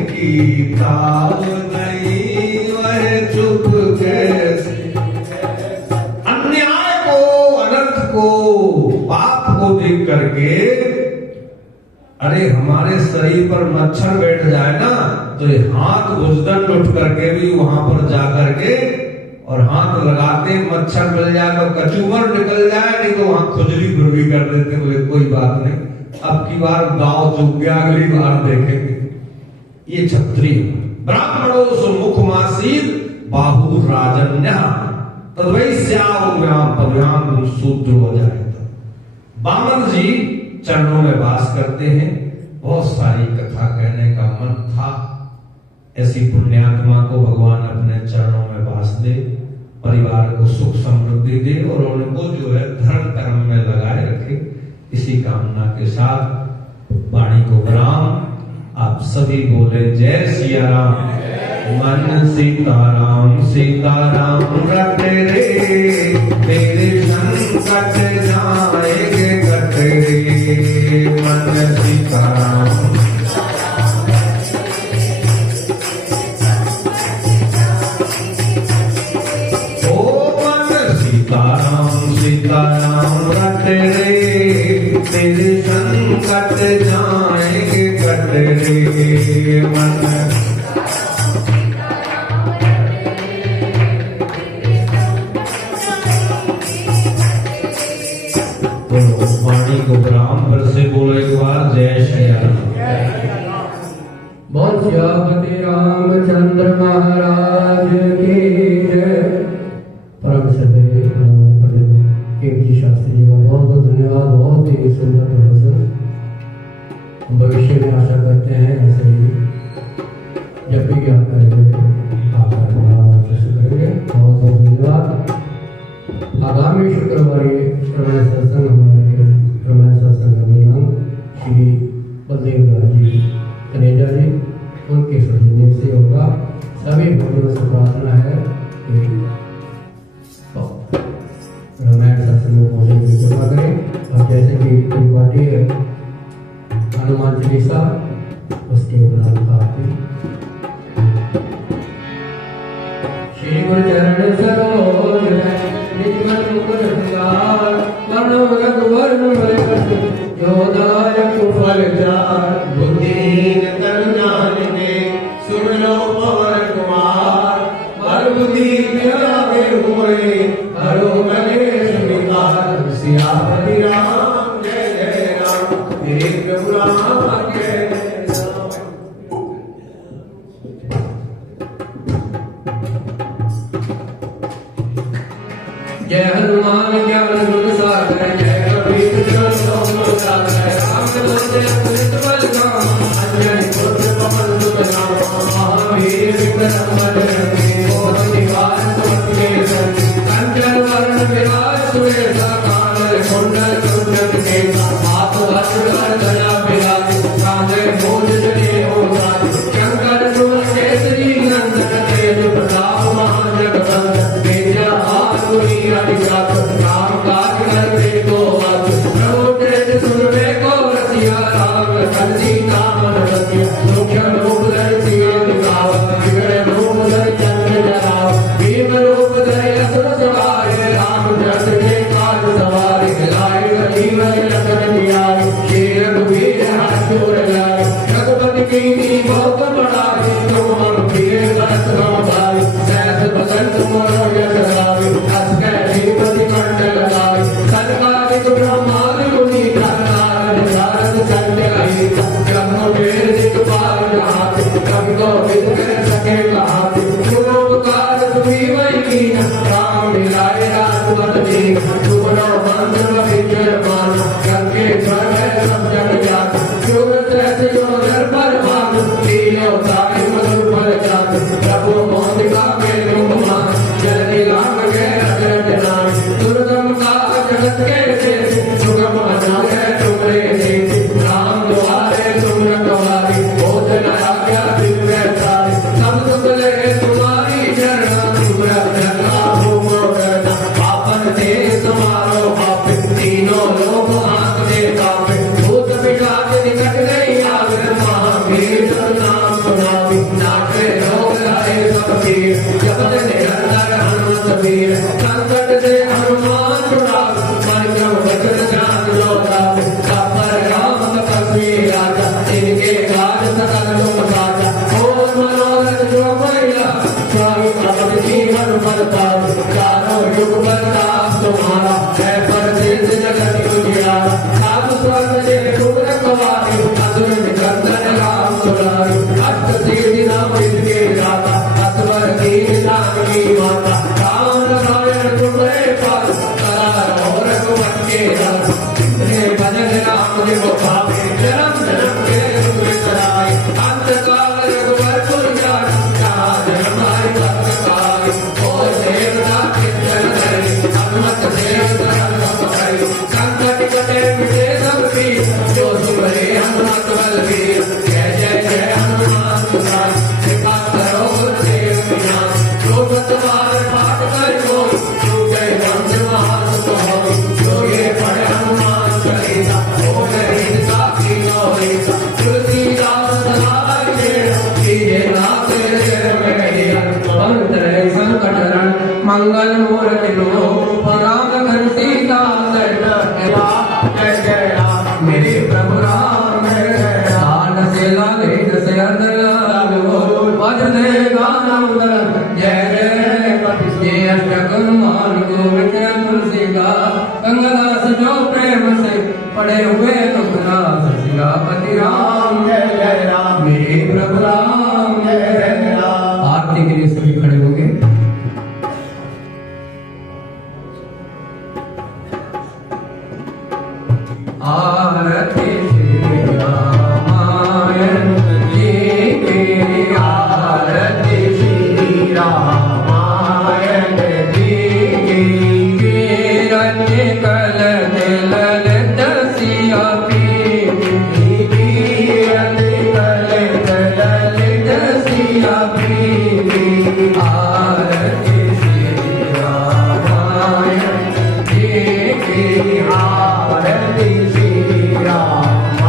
की ताव नहीं, वह चुप कैसे। अन्याय को, अनर्थ को, पाप को देख करके, अरे हमारे शरीर पर मच्छर बैठ जाए ना, तो ये हाथ भुजदंड उठ करके भी वहां पर जा करके और हाथ लगाते, मच्छर मिल जाए तो कचूमर निकल जाए, नहीं तो वहां खुजली खुजली कर देते। बोले कोई बात नहीं, अब की बार गांव चुक गया, अगली बार देखेंगे। ये क्षत्रिय। ब्राह्मणों सुमुख मासीर, बाहु राजन्य, तद्वैस्याम पदव्याम सूत्र हो जाए। बामन जी चरणों में वास करते हैं। बहुत सारी कथा कहने का मन था। ऐसी पुण्यात्मा को भगवान अपने चरणों में वास दे, परिवार को सुख समृद्धि दे और उनको जो है धर्म कर्म में लगाए रखे। इसी कामना के साथ वाणी को विराम। आप सभी बोले जय सिया राम। मन सीताराम सीताराम रटे रे, तेरे संकट जाएंगे कट रे। मन सीताराम सीताराम रटे रे, तेरे संकट जाएंगे कट रे। मन वाणी को ग्राम पर से बोलो एक बार जय श्री राम। बोल श्यामति रामचंद्र महाराज की जय। परम सदैव पंडित केपी शास्त्री जी का बहुत बहुत धन्यवाद। बहुत ही सुंदर प्रवचन। भविष्य में आशा करते हैं ऐसे ही जब भी ज्ञान करेंगे आपका करेंगे। बहुत बहुत धन्यवाद। आगामी शुक्रवार श्रवण सत्संग हमारे श्रवण सत्संग अभियान श्री बलदेव जी कनेजा जी उनके सौजन्य से होगा। सभी भक्तों से प्रार्थना है कि रामायण सत्संग में पहुंचने की कृपा करें। और जैसे कि परिपाटी है हनुमान चालीसा, उसके उपरांत आरती। श्री गुरु चरण सरोज निज मन मुकुर भंगार, मानव रघुवर जो दायक फल चार। बुद्धिहीन तन जानिने, सुन लो पवन कुमार। बर बुद्धि त्यागे हुए, हरो कलेश विकार। सियापति राम जय जय राम, तेरे प्रभु राम जय जय राम। जय हनुमान ज्ञान गुण सागर, जय कबीर चरण सागर। रामदूत अतुलित बल धाम, अंजनी पुत्र पवन सुत नाम। महावीर विक्रम बजरंगी, मोहन निवार सुमति के कंचन वरण विराज सुरेशा। कांवर कुंडल कुंडल केसा, हाथ वज्र ध्वजा विराज। कांधे मूल जनेऊ साज, शंकर सुर केसरी नंदन। तेज प्रताप महाजगवंदन, तेजा हाथ गुणी अधिजात। राम काज करते को वास, प्रभु तेज सुनबे को रसिया। मंगल मूर्ति राम लखन सीता मेरे प्रभु राम से लागे से बजने गाना जय जय अष्टक हनुमान गोविंद तुलसी का गंगादास जो प्रेम से पड़े हुए तुमनाथ सियापति राम जय राम मेरे प्रभु राम जय राम। आरती के लिए सभी खड़े हो गए। आरती श्री रामायण जी की आरती श्री रामायण जी की रंगे कल ललित सिया पी ललित सिया पी आरती श्री रामायण जी की आरती श्री राम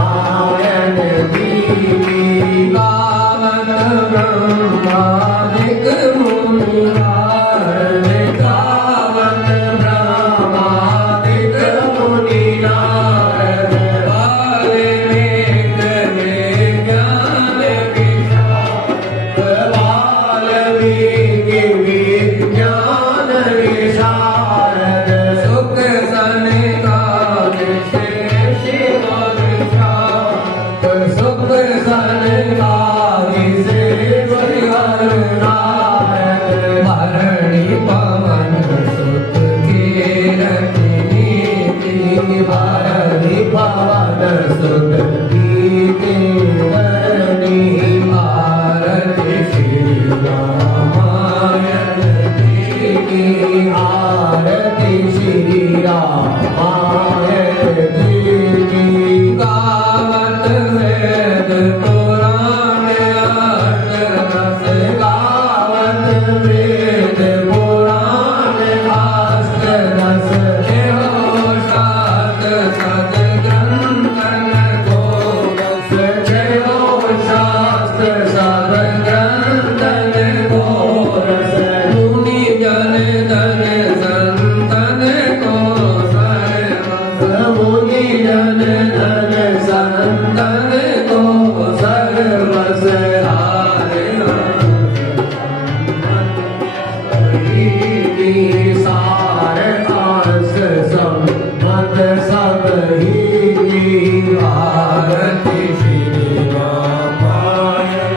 आरती श्री रामायण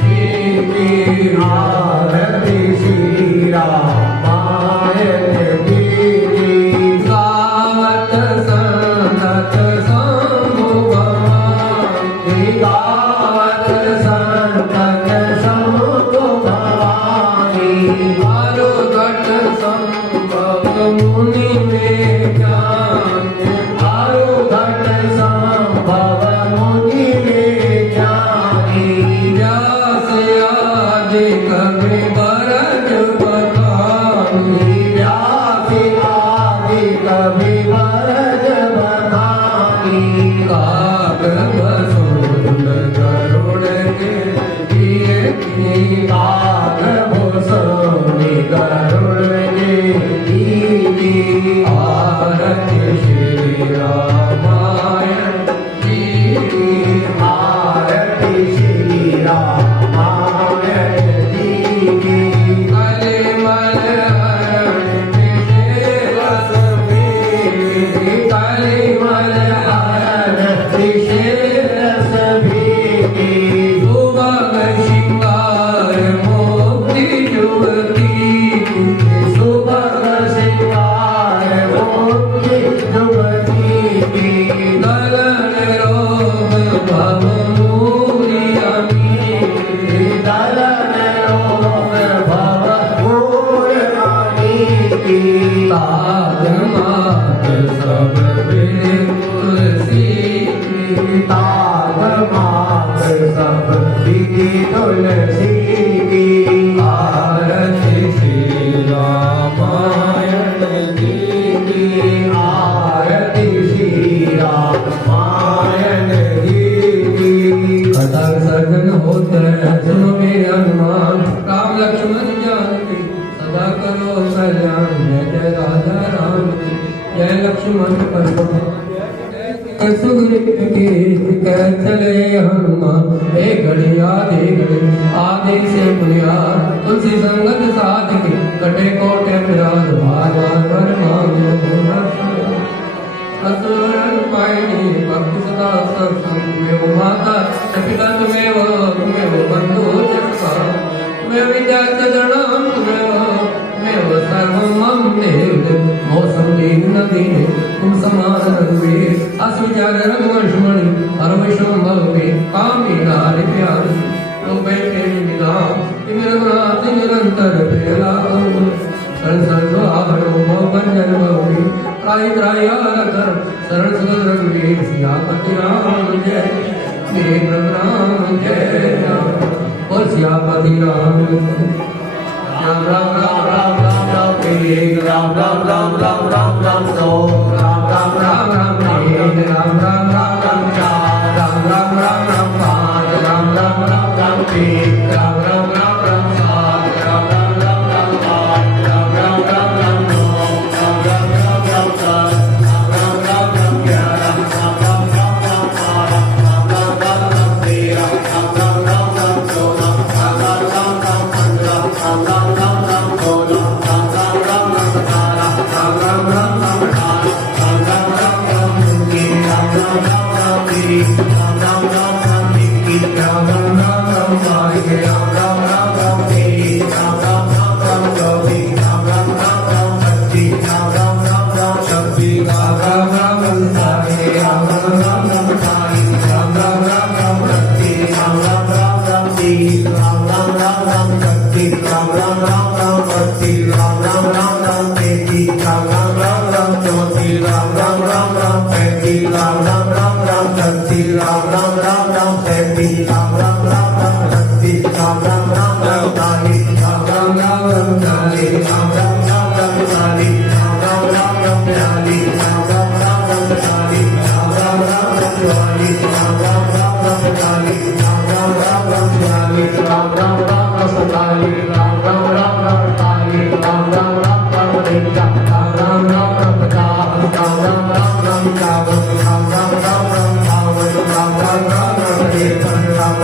जी की आरती श्री रामायण जी की गावत संतत शंभु भवानी गावत संतत शंभु भवानी आरो घट संभव मुनि में ज्ञान आरो घट संभव मुनि में ज्ञानी व्यास आदि कवि भरत बखानी व्यास आदि कवि भरत बखानी काग भसुर गरुड़ के दिए की काग भसुर गरुड़ के दिए आरती श्री रामायण जी की आरती श्री रामायण जी की कलिमल हरण विशेष भी कलिमल हरण विशेष भी सुभग श्रृंगार मोक्ति युवती सुभग श्रृंगार मोक्ति युवती दलन रोग भव मूरी अमी दलन रोग भव मूर अमी ताज मात सब तुलसी ताज मात सब तुलसी आरती श्री रामायण जी की आरती श्री रामायण जी की कथा सर्जन होते सुनो मेरे हनुमान राम लक्ष्मण जानकी सदा करो कल्याण जय जय राधा राम की जय लक्ष्मण परमात्मा सुग्रीव की कह चले हनुमान एक घड़ी आदि से मुनिया तुलसी संगत साध के कटे कोटे विराज बार बार वर मांगो असुरन पायनी भक्त सदा सत्संग में माता पिता तुम्हें वो बंधु चक्का तुम्हें विद्या चरणम तुम्हें वो सर्व मम देव मौसम दीन न दीन तुम समान रघुवीर असुचार रघुवंशमणि परम शंभव में कामी नारी प्यार तो बैठे निगाह तिम रघुनाथ निरंतर प्रेला शरण शरण आवरो भव भंजन भवि त्राहि त्राहि आकर शरण सुगल रघुवीर सियापति राम जय मेरे राम जय राम और सियापति राम राम राम राम राम राम राम एक राम राम राम राम राम राम दो राम राम राम राम तीन राम राम राम राम चार राम राम राम राम पाँच राम राम राम राम छह राम राम राम राम सात राम राम राम राम आठ राम राम राम राम नौ राम राम राम राम दस राम राम राम राम ग्यारह राम राम राम राम बारह राम राम राम राम तेरह राम राम राम राम चौदह राम राम राम राम पंद्रह राम राम राम राम सोलह राम राम राम राम सतारह राम राम राम राम अठारह राम राम राम राम उन्नीस राम राम राम राम बीस राम राम राम राम इक्कीस राम राम राम राम बाईस राम राम राम राम तेईस राम राम राम राम चौबीस राम राम राम राम पच्चीस राम राम राम राम छब्बीस राम राम राम राम सत्ताईस राम राम राम राम अट्ठाईस राम राम राम राम उनतीस राम राम राम राम तीस राम राम राम राम इकतीस राम राम राम राम बत्तीस राम राम राम राम तैंतीस राम राम राम राम चौंतीस राम राम राम राम पैंतीस राम राम राम राम छत्तीस राम राम राम राम सैंतीस राम राम राम राम अड़तीस राम राम राम राम चालीस राम राम राम राम चालीस राम राम राम राम चालीस राम राम राम राम बयालीस राम राम राम राम चालीस राम राम राम राम चौवालीस राम राम राम राम पैंतालीस राम राम राम राम छियालीस राम राम राम राम सैंतालीस राम राम राम राम अड़तालीस राम राम राम राम उनचास राम राम राम राम पचास राम राम राम राम इक्यावन राम राम राम राम बावन राम राम राम राम तिरपन राम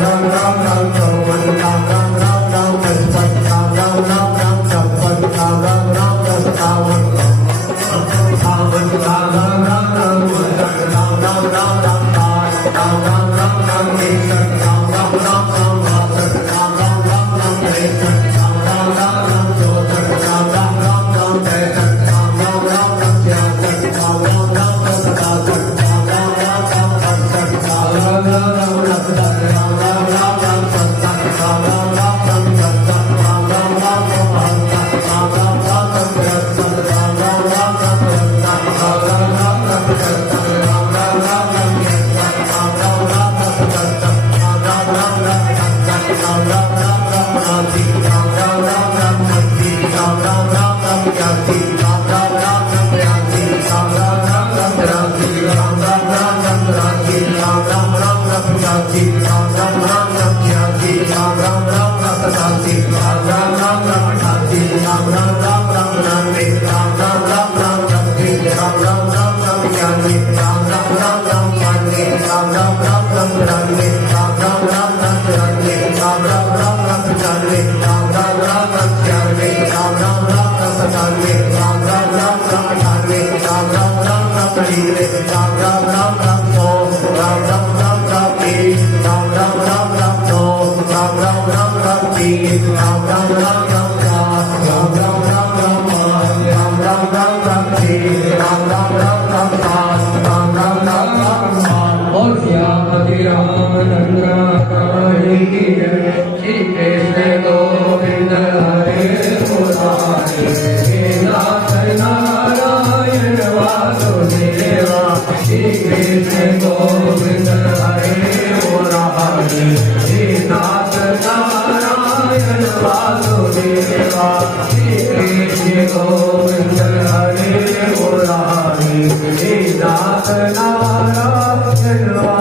Hare Rama